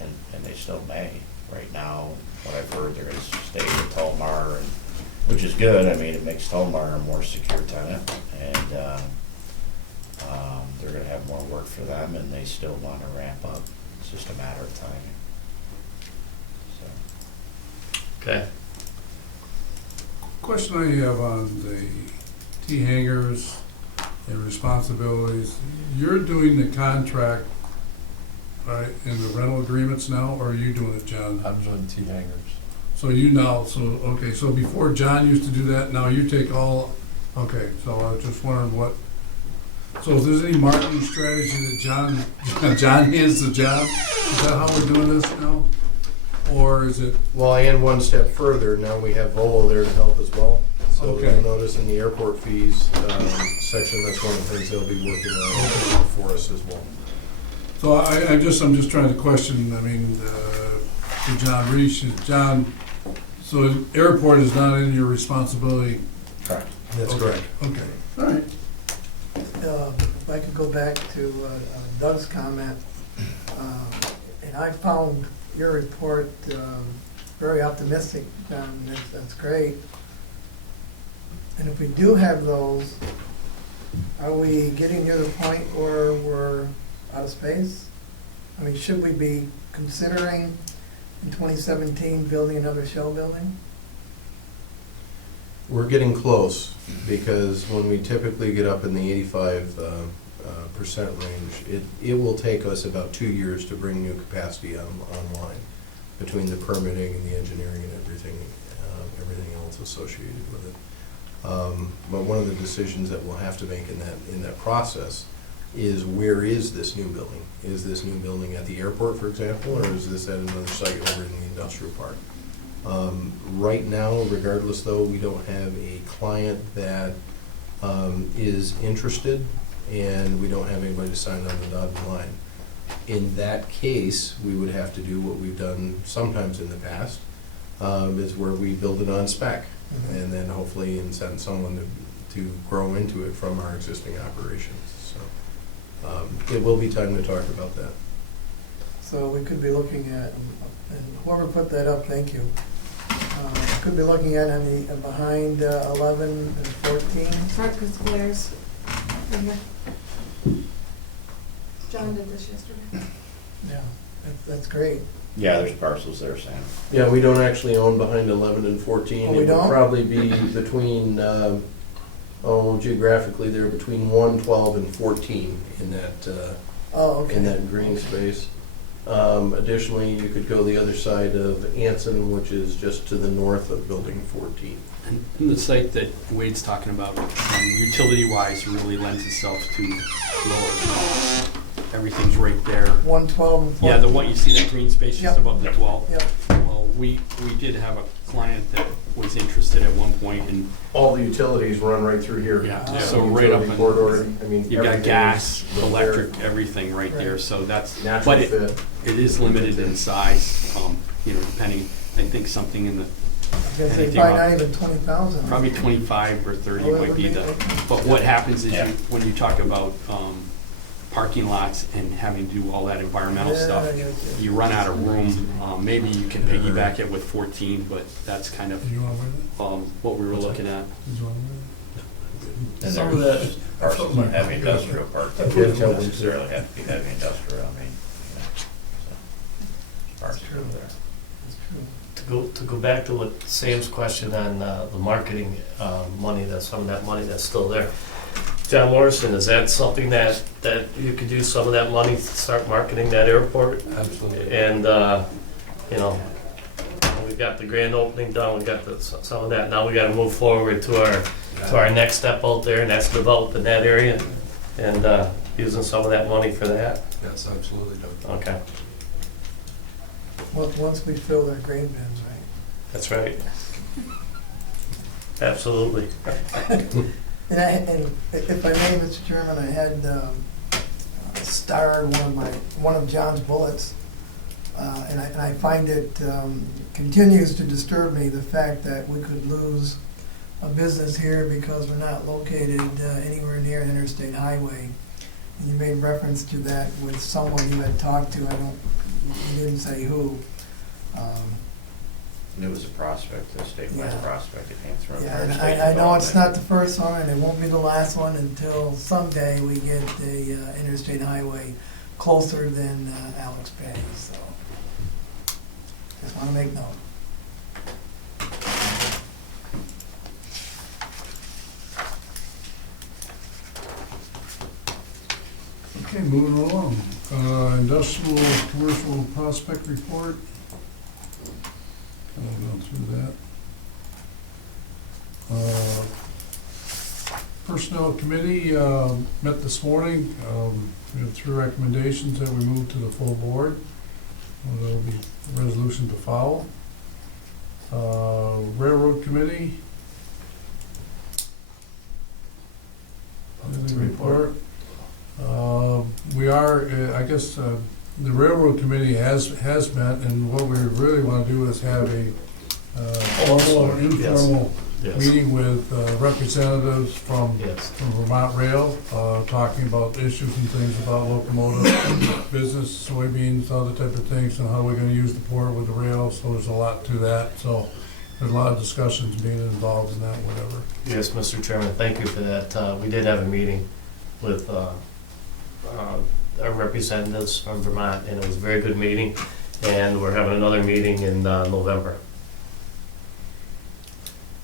and they still may. Right now, what I've heard, they're going to stay with Tolmar, which is good. I mean, it makes Tolmar a more secure tenant, and they're going to have more work for them, and they still want to ramp up. It's just a matter of timing. So. Okay. Question I have on the T-hangers and responsibilities, you're doing the contract, right, in the rental agreements now, or are you doing it, John? I'm doing T-hangers. So you now, okay, so before John used to do that, now you take all, okay, so I was just wondering what, so if there's any marketing strategy that John hands to John, is that how we're doing this now? Or is it, Well, and one step further, now we have Volo there to help as well. So Okay. you'll notice in the airport fees section, that's one of the things they'll be working on for us as well. so I'm just trying to question, I mean, to John Reese, John, so airport is not in your responsibility? Correct. That's Okay. correct. Okay, all right. If I could go back to Doug's comment, and I found your report very optimistic, John, that's great. And if we do have those, are we getting near the point where we're out of space? I mean, should we be considering in 2017 building another shell building? We're getting close, because when we typically get up in the 85% range, it will take us about 2 years to bring new capacity online, between the permitting and the engineering and everything else associated with it. But one of the decisions that we'll have to make in that process is, where is this new building? Is this new building at the airport, for example, or is this at another site over in the industrial park? Right now, regardless though, we don't have a client that is interested, and we don't have anybody to sign on the dotted line. In that case, we would have to do what we've done sometimes in the past, is where we build it on spec, and then hopefully incent someone to grow into it from our existing operations. So it will be time to talk about that. So we could be looking at, and whoever put that up, thank you. Could be looking at on the, behind 11 and 14. Hard because Blair's in here. John did this yesterday. Yeah, that's great. Yeah, there's parcels there, Sam. Yeah, we don't actually own behind 11 and 14. Oh, we It would don't? probably be between, geographically, they're between 1, 12, and 14 in Okay. that green space. Additionally, you could go the other side of Anson, which is just to the north of Building 14. And the site that Wade's talking about, utility-wise, really lends itself to lower. Everything's right there. 112 and 14. Yeah, the one, you see that green space Yep. just above the 12? Yep. Well, we did have a client that was interested at one point, and All the utilities run right through here. Yeah, The so right up utility in- corridor, I mean, you've got everything gas, is right electric, everything right there, Right. so that's, Natural but fit. it is limited in size, depending, I think something in the, I was gonna say, anything probably up- not even 20,000. probably 25 or 30 Oh, it might would be be, the, okay. but what happens is Yeah. when you talk about parking lots and having to do all that environmental Yeah, stuff, yes, yes. you run out of room. Maybe you can piggyback it with 14, but that's kind of Did you want to wear what we were looking at. that? Did you want to wear And Some of there's that- parcels in heavy industrial park that Yeah. don't necessarily have to be heavy industrial, I mean, so. Parcels true. over there. That's true. To go back to what Sam's question on the marketing money, some of that money that's still there. John Morrison, is that something that you could use some of that money to start marketing that airport? Absolutely. And, we've got the grand opening done, we got some of that, now we gotta move forward to our next step out there, and that's developing that area, and using some of that money for that. Yes, absolutely, Doug. Okay, Once we fill that grain bins, right? that's right. Absolutely. And if I may, Mr. Chairman, I had starred one of John's bullets, and I find it continues to disturb me, the fact that we could lose a business here because we're not located anywhere near an interstate highway. And you made reference to that with someone you had talked to, you didn't say who. It was a prospect, a statewide Yeah. prospect that came through. Yeah, for and state I know it's development. not the first one, and it won't be the last one until someday we get the interstate highway closer than Alex Bay, so just want to make note. Okay, moving along. Industrial commercial prospect report. I'll go through that. Personnel committee met this morning. We have 3 recommendations that we move to the full board. There will be a resolution to follow. Railroad committee. Anything to report? We are, I guess, the railroad committee has met, and what we really want to do is have a formal or informal Yes. meeting with representatives from Yes. Vermont Rail, talking about issues and things about locomotive business, soybeans, other type of things, and how we're gonna use the port with the rail, so there's a lot to that, so there's a lot of discussions being involved in that, whatever. Yes, Mr. Chairman, thank you for that. We did have a meeting with our representatives from Vermont, and it was a very good meeting, and we're having another meeting in November.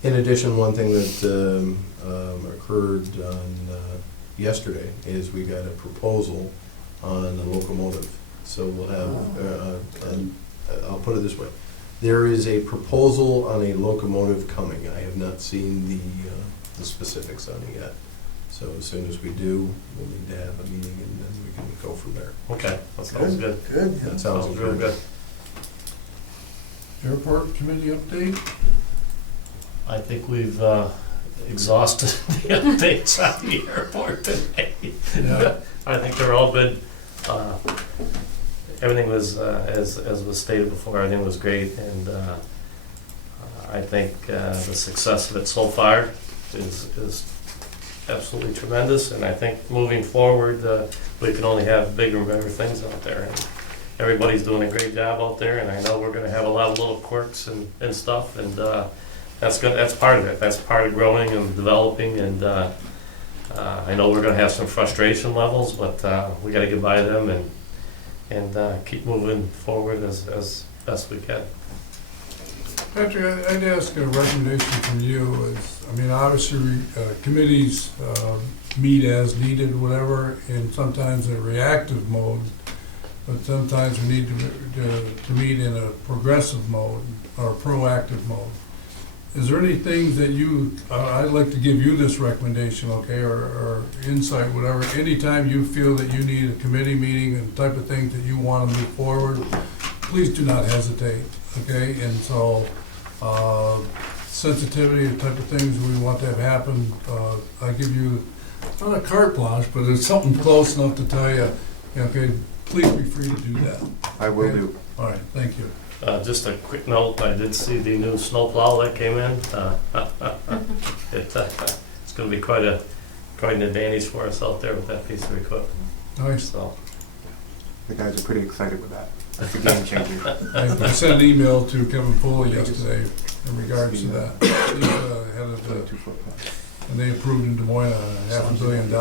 In addition, one thing that occurred on yesterday is we got a proposal on a locomotive. So we'll have, I'll put it this way. There is a proposal on a locomotive coming. I have not seen the specifics on it yet. So as soon as we do, we'll need to have a meeting and then we can go from there. Okay, that sounds good. Good. That Sounds sounds real good. Airport committee update? I think we've exhausted the updates on the airport today. Yeah. I think they're all good. Everything was, as was stated before, everything was great, and I think the success of it so far is absolutely tremendous, and I think moving forward, we can only have bigger and better things out there. And everybody's doing a great job out there, and I know we're gonna have a lot of little quirks and stuff, and that's part of it. That's part of growing and developing, and I know we're gonna have some frustration levels, but we gotta get by them and keep moving forward as best we can. Patrick, I'd ask a recommendation from you. Obviously, committees meet as needed, whatever, and sometimes in a reactive mode, but sometimes we need to meet in a progressive mode or proactive mode. Is there anything that I'd like to give you this recommendation, okay, or insight, whatever, anytime you feel that you need a committee meeting and type of things that you want to move forward, please do not hesitate, okay? And so, sensitivity, the type of things we want to have happen, I give you, not a carte blanche, but it's something close enough to tell you, okay, please be free to do that. I will Okay. do. All right, thank you. Just a quick note, I did see the new snowplow that came in. It's gonna be quite an advantage for us out there with that piece of equipment, Nice. so. The guys are pretty excited with that. It's a game changer. I sent an email to Kevin Foley yesterday in regards to that. He's head of the, 22-foot. and they approved in Des Moines $500 million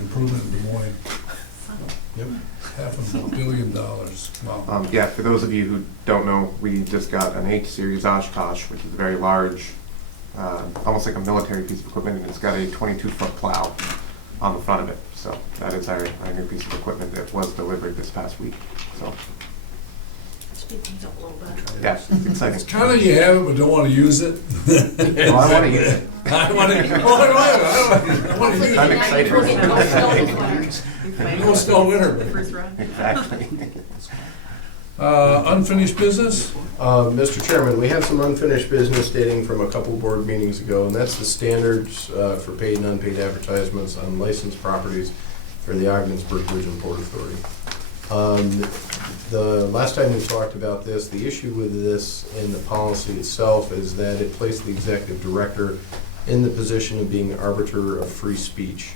improvement in Des Moines. Yep. $500 million. Wow. Yeah, for those of you who don't know, we just got an H-series Oshkosh, which is a very large, almost like a military piece of equipment, and it's got a 22-foot plow on the front of it. So that is our new piece of equipment that was delivered this past week. So Speed things up a little bit. yeah, it's exciting. It's kind of you have it but don't want to use it. Well, I want to use it. I want to use it. I'm excited. We'll get no snow this winter. No snow winter. The first run. Exactly. Unfinished business? Mr. Chairman, we have some unfinished business dating from a couple board meetings ago, and that's the standards for paid and unpaid advertisements on licensed properties for the Ogdensburg Bridge and Port Authority. The last time we talked about this, the issue with this in the policy itself is that it placed the executive director in the position of being arbiter of free speech.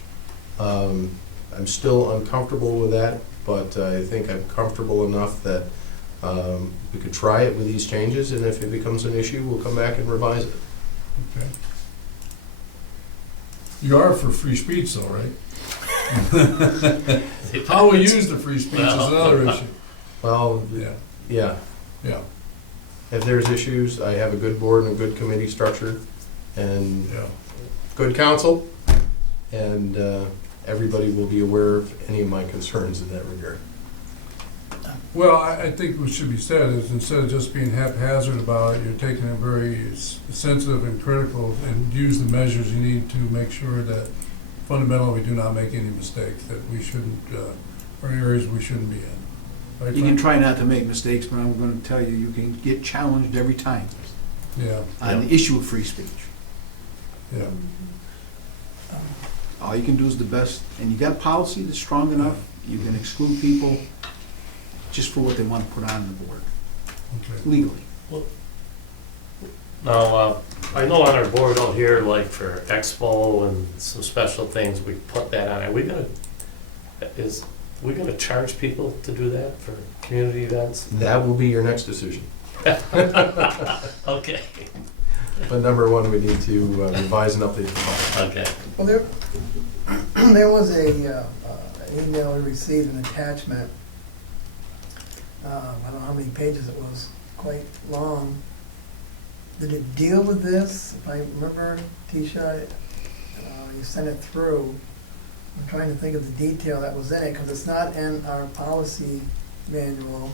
I'm still uncomfortable with that, but I think I'm comfortable enough that we could try it with these changes, and if it becomes an issue, we'll come back and revise it. Okay. You are for free speech though, right? How we use the free speech is another issue. Well, Yeah, yeah, yeah, if there's issues, I have a good board and a good committee structure, and yeah. good counsel, and everybody will be aware of any of my concerns in that regard. Well, I think what should be said is instead of just being haphazard about it, you're taking it very sensitive and critical and use the measures you need to make sure that fundamentally we do not make any mistakes, that we shouldn't, or areas we shouldn't be in. Right, You can Frank? try not to make mistakes, but I'm going to tell you, you can get challenged every time Yeah, on the issue of free speech. yeah. All you can do is the best, and you got policy that's strong enough, you can exclude people just for what they want to put on the board, Okay. legally. Now, I know on our board out here, like for Expo and some special things, we put that on. Are we gonna charge people to do that for community events? That will be your next decision. Okay, But number one, we need to revise and update the policy. okay. Well, there was an email we received, an attachment. I don't know how many pages it was, quite long. Did it deal with this? If I remember, Tisha, you sent it through. I'm trying to think of the detail that was in it, because it's not in our policy manual,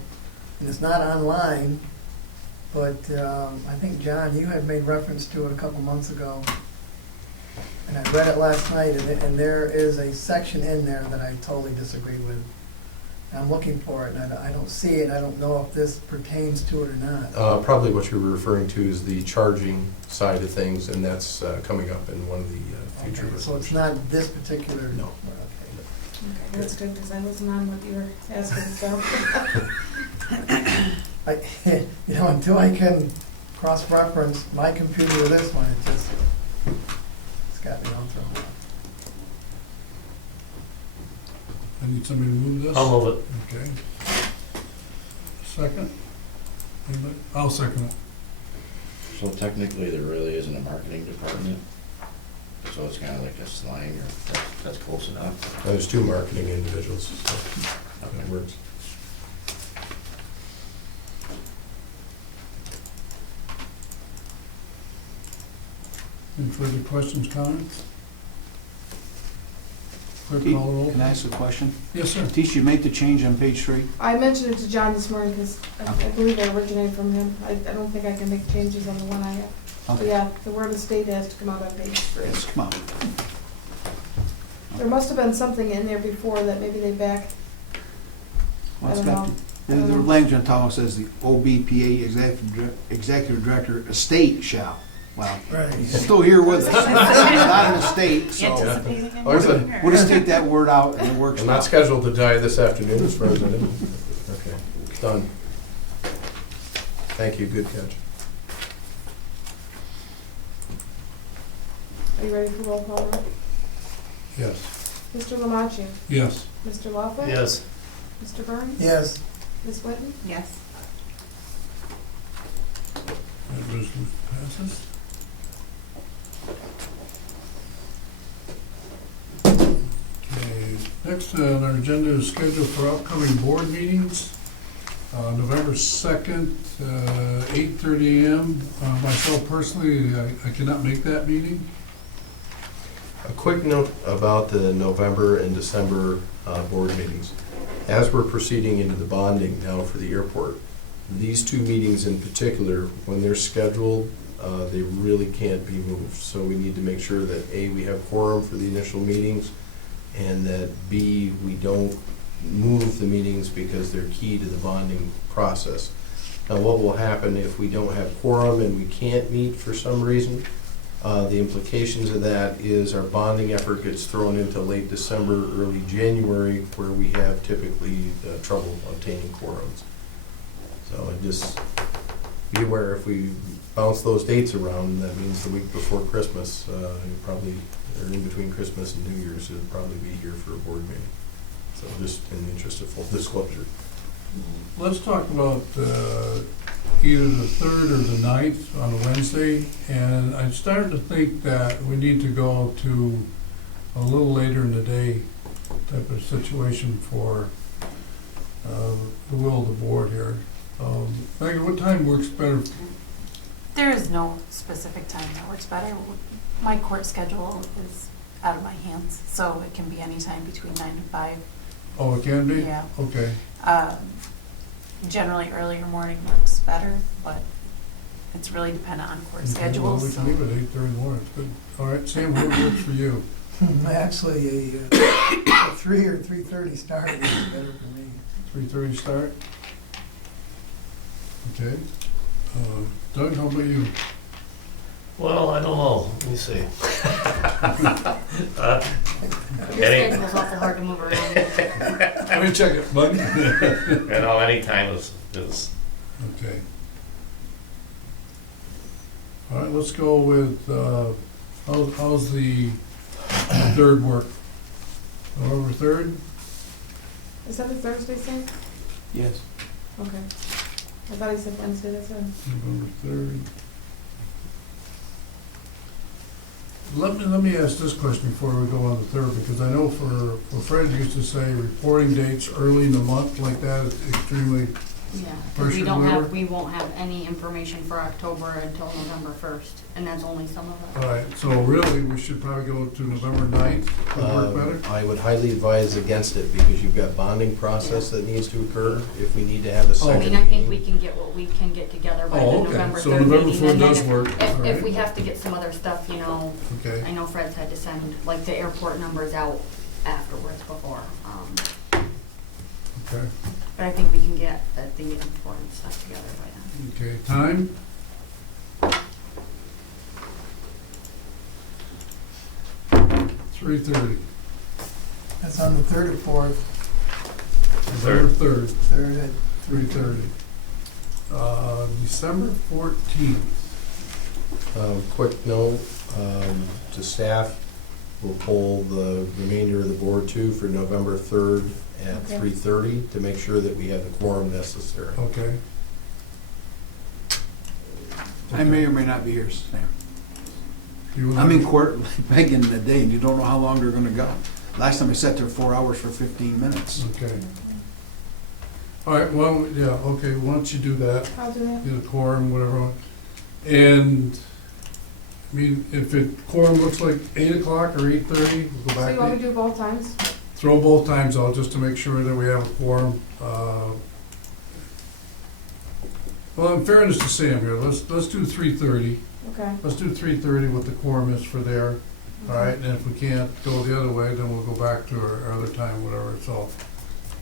and it's not online. But I think, John, you had made reference to it a couple months ago. And I read it last night, and there is a section in there that I totally disagree with. I'm looking for it, and I don't see it. I don't know if this pertains to it or not. Probably what you're referring to is the charging side of things, and that's coming up in one of the future Okay, resolutions. so it's not this particular? No. Okay. Okay, that's good, because I wasn't on what you were asking, so. Until I can cross-reference my computer with this one, it's got me all thrown off. I need somebody to move this? I'll move it. Okay. Second? Anybody? I'll second it. So technically, there really isn't a marketing department, so it's kind of like a slang, or that's close enough. There's two marketing individuals, so that works. Any further questions, comments? Clerk, Pete, call the roll. Can I ask a question? Yes, sir. Tisha, you make the change on page 3? I mentioned it to John this morning, because I believe it originated from him. I don't think I can make changes on the one I have. So Okay. yeah, the word estate has to come out on page 3. Yes, come on. There must have been something in there before that maybe they back, I Well, it's don't got know. the language on top says the OBPA executive director estate shall. Well, Right. he's still here with us. Not an estate, so Anticipating Or is it- it. we'll just take that word out and it works I'm now. not scheduled to die this afternoon, as far as I know. Okay, done. Thank you, good catch. Are you ready for roll call? Ron? Yes. Mr. Lamachi? Yes. Mr. Lawfer? Yes. Mr. Burns? Yes, Ms. Whitten? Yes. That resolution passes. Okay, next on our agenda is scheduled for upcoming board meetings. November 2nd, 8:30 a.m. Myself personally, I cannot make that meeting. A quick note about the November and December board meetings. As we're proceeding into the bonding now for the airport, these two meetings in particular, when they're scheduled, they really can't be moved. So we need to make sure that A, we have quorum for the initial meetings, and that B, we don't move the meetings because they're key to the bonding process. Now, what will happen if we don't have quorum and we can't meet for some reason? The implications of that is our bonding effort gets thrown into late December, early January, where we have typically trouble obtaining quorums. So just be aware, if we bounce those dates around, that means the week before Christmas, probably, or in between Christmas and New Year's, it'll probably be here for a board meeting. So just in the interest of full disclosure. Let's talk about either the 3rd or the 9th on a Wednesday, and I'm starting to think that we need to go to a little later in the day type of situation for the will of the board here. Megan, what time works better? There is no specific time that works better. My court schedule is out of my hands, so it can be any time between 9 and 5. Oh, it can be? Yeah. Okay. Generally, earlier morning works better, but it's really dependent on court Okay, well, schedules. we can leave it at 8:30 in the morning. Good. All right, Sam, what works for you? Actually, a 3 or 3:30 start is better for me. 3:30 start? Okay. Doug, how about you? Well, I don't know, let me see. Your Any, schedule's awful hard to move around. Let me check it, bud. any time is, Okay. All right, let's go with, how's the 3rd work? November 3rd? Is that the Thursday thing? Yes. Okay. I thought he said Wednesday, that's right. November 3rd. Let me ask this question before we go on the 3rd, because I know for Fred used to say reporting dates early in the month like that is extremely, Yeah, 'cause First we or don't whatever? have, we won't have any information for October until November 1st, and that's only some of it. all right, so really, we should probably go to November 9th, would work better? I would highly advise against it because you've got bonding process that needs to occur if we need to have a I second mean, meeting. I think we can get what we can get together by the Oh, okay, November 3rd so November meeting, 4th and then does if- work, all If right. we have to get some other stuff, you know, Okay, I know Fred's had to send, like, the airport numbers out afterwards before, okay, but I think we can get the important stuff together by then. okay, time? $3:30, That's on the 3rd or 4th, November 3rd. 3rd at 3:30. December 14th. Quick note to staff, we'll poll the remainder of the board too for November 3rd at Okay. 3:30 to make sure that we have the quorum necessary. Okay. I may or may not be here, Sam. You and I'm I- in court begging the day, and you don't know how long they're gonna go. Last time I sat there 4 hours for 15 minutes. Okay. All right, well, yeah, okay, why don't you do that, I'll do that. get a quorum, whatever. And, I mean, if it, quorum looks like 8 o'clock or 8:30, we'll go So back you want me to, to do both times? throw both times out just to make sure that we have a quorum. Well, in fairness to Sam here, let's do 3:30. Okay. Let's do 3:30 what the quorum is for there. All right, and if we can't go the other way, then we'll go back to our other time, whatever, so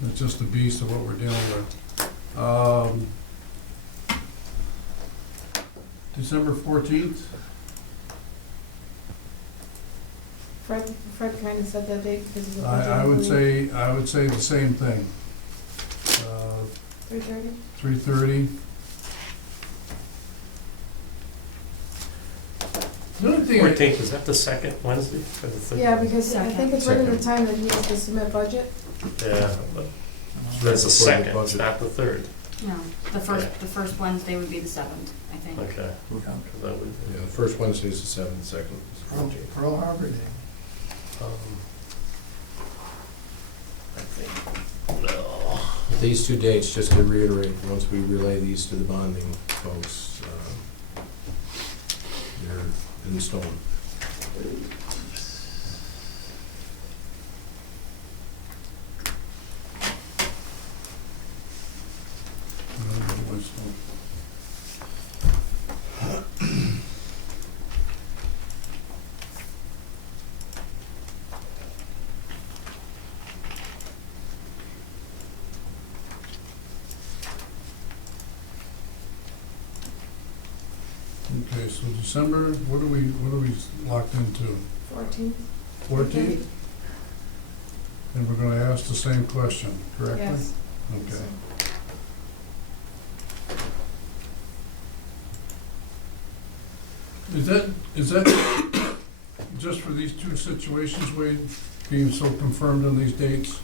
it's just the beast of what we're dealing with. December 14th, Fred kind of said that date because of the budget. I would say the same thing. 3:30? 3:30. The only thing, 14th, is that the second Wednesday or the third? Yeah, because I think it's right in the Second. time that he has to submit budget. Yeah, but that's the Before the second, it's budget. not the third. No, the first Wednesday would be the 7th, I think. Okay. 'Cause that would- Yeah, the first Wednesday is the 7th, second is the 14th. Pearl Harbor Day. I think, no. These two dates, just to reiterate, once we relay these to the bonding folks, they're in stone. Okay, so December, what are we locked into? 14th? 14th? And we're gonna ask the same question, correctly? Yes. Okay. Is that just for these two situations, Wade, being so confirmed on these dates?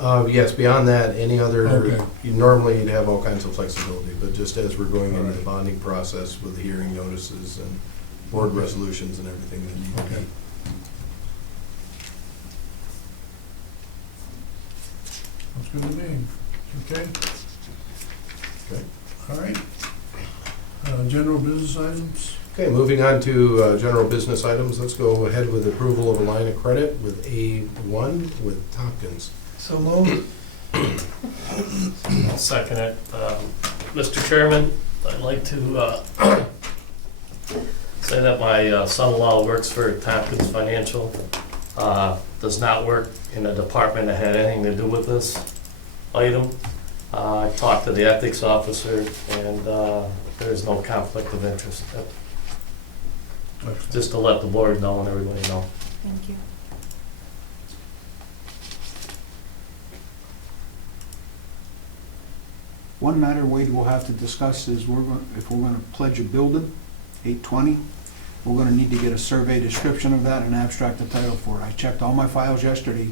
Yes, beyond that, any other, Okay. normally you'd have all kinds of flexibility, but just as we're going into the bonding process with the hearing notices and board resolutions and everything that need to Okay. be. That's good to me. Okay? Okay. All right. General business items? Okay, moving on to general business items, let's go ahead with approval of a line of credit with A1 with Tompkins. So moved. I'll second it. Mr. Chairman, I'd like to say that my son-in-law works for Tompkins Financial, does not work in a department that had anything to do with this item. I talked to the ethics officer, and there is no conflict of interest. Just to let the board know and everybody know. Thank you. One matter, Wade, we'll have to discuss is if we're gonna pledge a building, 820, we're gonna need to get a survey description of that and abstract the title for it. I checked all my files yesterday,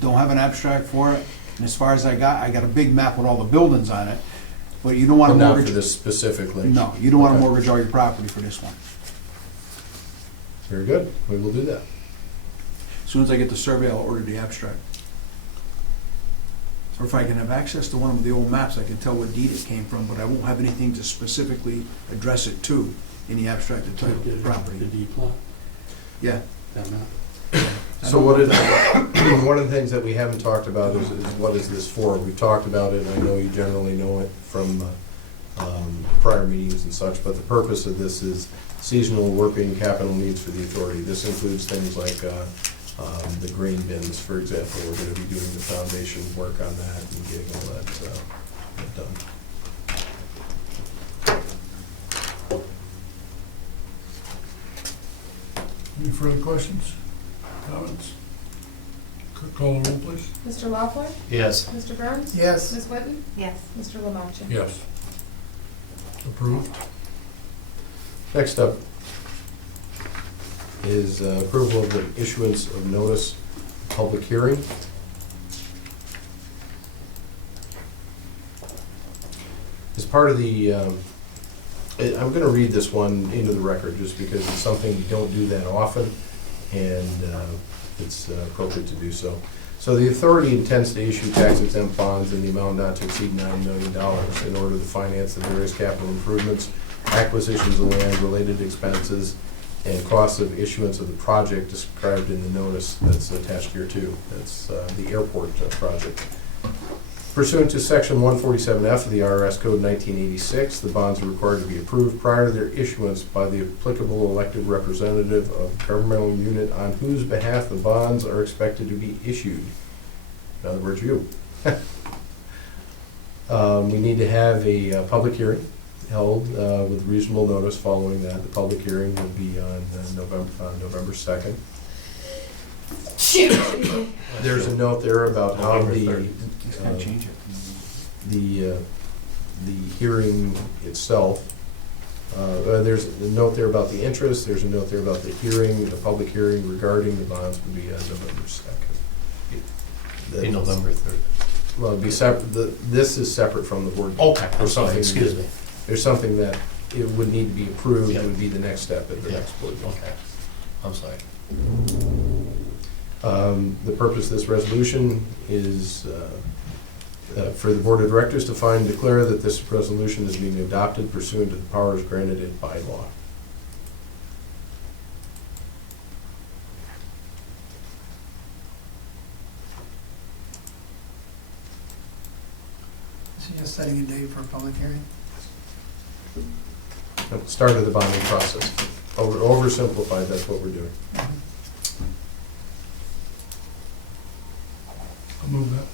don't have an abstract for it, and as far as I got a big map with all the buildings on it, but you don't wanna Not for mortgage. this specifically. No, you don't wanna Okay. mortgage all your property for this one. Very good, we will do that. As soon as I get the survey, I'll order the abstract. Or if I can have access to one of the old maps, I can tell what deed it came from, but I won't have anything to specifically address it to in the abstracted title of the The property. D plot, Yeah. that map. So one of the things that we haven't talked about is what is this for? We've talked about it, and I know you generally know it from prior meetings and such, but the purpose of this is seasonal working capital needs for the authority. This includes things like the grain bins, for example. We're gonna be doing the foundation work on that and getting all that done. Any further questions, comments? Call the roll, please. Mr. Loeffler? Yes. Mr. Burns? Yes. Ms. Whitten? Yes. Mr. Lamarche? Yes. Approved. Next up is approval of the issuance of notice of public hearing. As part of the, I'm going to read this one into the record just because it's something we don't do that often, and it's appropriate to do so. So the authority intends to issue tax-exempt bonds in the amount not to exceed $9 million in order to finance the various capital improvements, acquisitions of land, related expenses, and costs of issuance of the project described in the notice that's attached here too. That's the airport project. Pursuant to Section 147F of the IRS Code 1986, the bonds are required to be approved prior to their issuance by the applicable elected representative of governmental unit on whose behalf the bonds are expected to be issued. In other words, you. We need to have a public hearing held with reasonable notice following that. The public hearing will be on November 2nd. There's a note there about how Can't change it. the hearing itself. There's a note there about the interest, there's a note there about the hearing, the public hearing regarding the bonds will be on November 2nd. Be November 3rd. Well, it'd be separate, this is separate from the board. Okay, I'm There's sorry, something- excuse me. There's something that it would need to be approved, Yeah. it would be the next step at the Yeah. next board meeting. Okay, I'm sorry. The purpose of this resolution is for the Board of Directors to find and declare that this resolution is being adopted pursuant to the powers granted it by law. So you're setting a date for a public hearing? At the start of the bonding process. Oversimplified, that's what we're doing. I'll move that.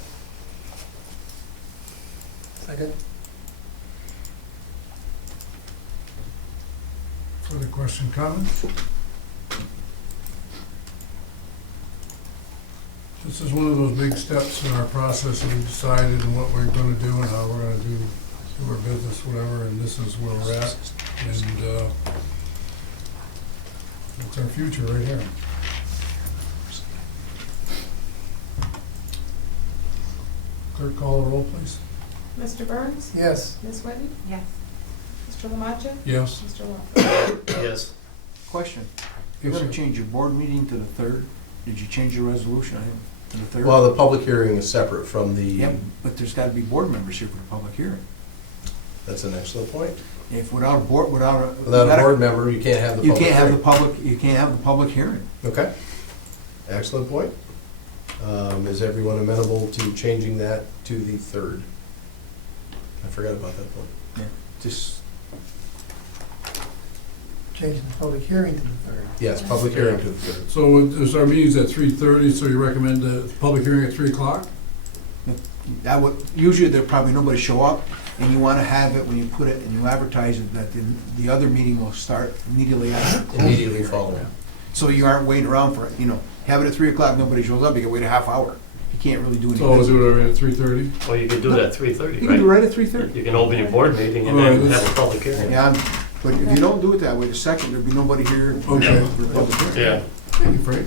Second? Further question, comments? This is one of those big steps in our process that we decided and what we're gonna do and how we're gonna do our business, whatever, and this is where we're at. And, it's our future right here. Clerk, call the roll, please. Mr. Burns? Yes. Ms. Whitney? Yes. Mr. Lamacha? Yes. Mr. Lawler? Yes. Question, you're Yes, gonna sir. change your board meeting to the 3rd? Did you change your resolution to the 3rd? Well, the public hearing is separate from the, Yeah, but there's gotta be board members here for the public hearing. that's an excellent point. If without a board, without a. Without a board member, you can't have the You public can't have the hearing. you can't have the public hearing. Okay, excellent point. Is everyone amenable to changing that to the 3rd? I forgot about that point. Just, Changing the public hearing to the 3rd. Yes, public hearing to the 3rd. So is our meeting's at 3:30, so you recommend the public hearing at 3 o'clock? that would, usually there probably nobody show up, and you wanna have it when you put it and you advertise it, that the other meeting will start immediately after. the close of the Immediately hearing. following. So you aren't waiting around for it, have it at 3 o'clock, nobody shows up, you can wait a half hour. You can't really do So we'll anything. do it already at 3:30? Well, you could do it at 3:30, You can do right? right at 3:30. You can open your board meeting and All right, then let's- have a public hearing. Yeah, but if you don't do it that way, the second, there'd be nobody here. Okay. for the public hearing. Yeah. Thank you, Frank.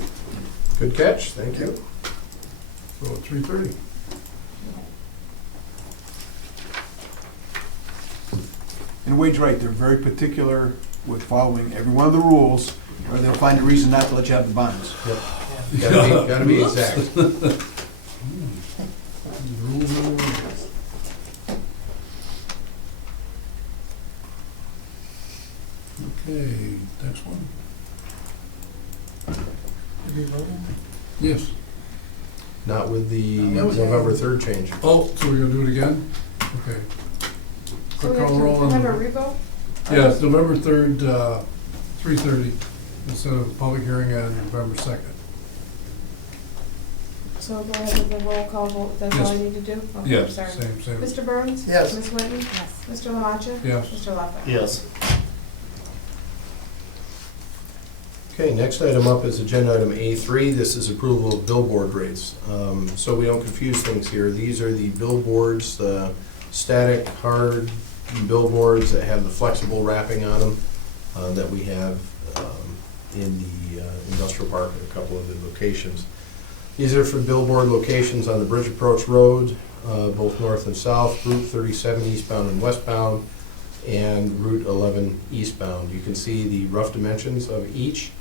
Good catch, thank you. So at 3:30. And Wade's right, they're very particular with following every one of the rules, or they'll find a reason not to let you have the bonds. Gotta be exact. Rules. Okay, next one. Did we vote on Yes. Not with the That was- November 3rd change. Oh, so we're gonna do it again? Okay. So we Clerk, have call the roll to on have the- a revote? Yeah, it's November 3rd, 3:30, instead of public hearing on November 2nd. So go ahead with the roll call vote, that's all I Yes. need to do? Okay, Yes, sorry. same. Mr. Burns? Yes. Ms. Whitney? Yes. Mr. Lamacha? Yes. Mr. Lawler? Yes. Okay, next item up is agenda item A3. This is approval of billboard rates. So we don't confuse things here. These are the billboards, the static, hard billboards that have the flexible wrapping on them that we have in the industrial park at a couple of the locations. These are for billboard locations on the Bridge Approach Road, both north and south, Route 37 eastbound and westbound, and Route 11 eastbound. You can see the rough dimensions of each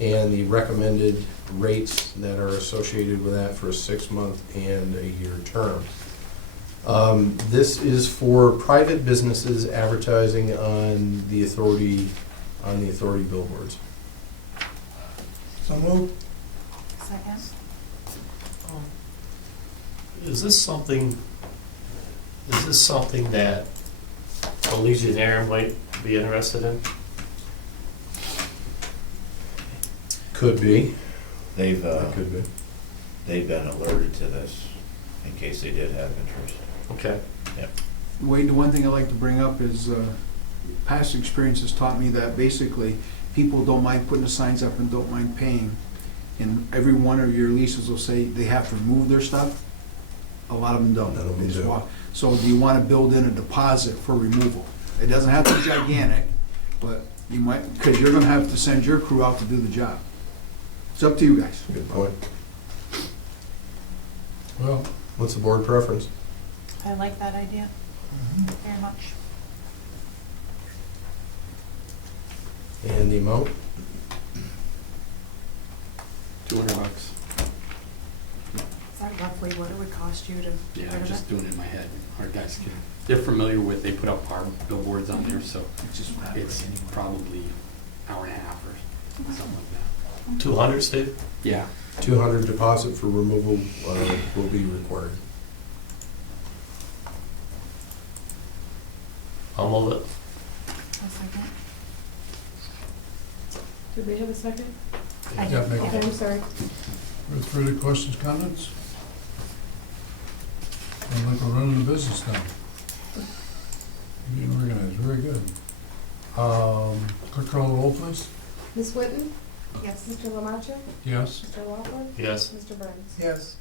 and the recommended rates that are associated with that for a 6-month and a year term. This is for private businesses advertising on the authority billboards. it? So moved. Second? Is this something that a Legionnaire might be interested in? Could be. They've, Could be. they've been alerted to this in case they did have interest. Okay. Wade, the one thing I like to bring up is, past experience has taught me that basically, people don't mind putting the signs up and don't mind paying. And every one of your leases will say they have to remove their stuff. A lot of them don't. None of them They just do. walk. So do you wanna build in a deposit for removal? It doesn't have to be gigantic, but you might, because you're gonna have to send your crew out to do the job. It's up to you guys. Good point. Well, What's the board preference? I like that idea very much. And the amount? $200. Is that roughly what it would cost you to Yeah, get I'm rid of just it? doing it in my head. Our guys can, they're familiar with, they put up our billboards on there, so It's just what it's happens anyway. probably hour and a half or something like that. 200, Steve? Yeah. 200 deposit for removal will be required. I'll move it. A second? Did we have a second? I Yeah, did. make Okay, I'm sorry. further questions, comments? Sounds like we're running the business now. Being organized, very good. Clerk call the roll, please. Ms. Whitten? Yes. Mr. Lamancha? Yes. Mr. Lockwood? Yes. Mr. Burns? Yes.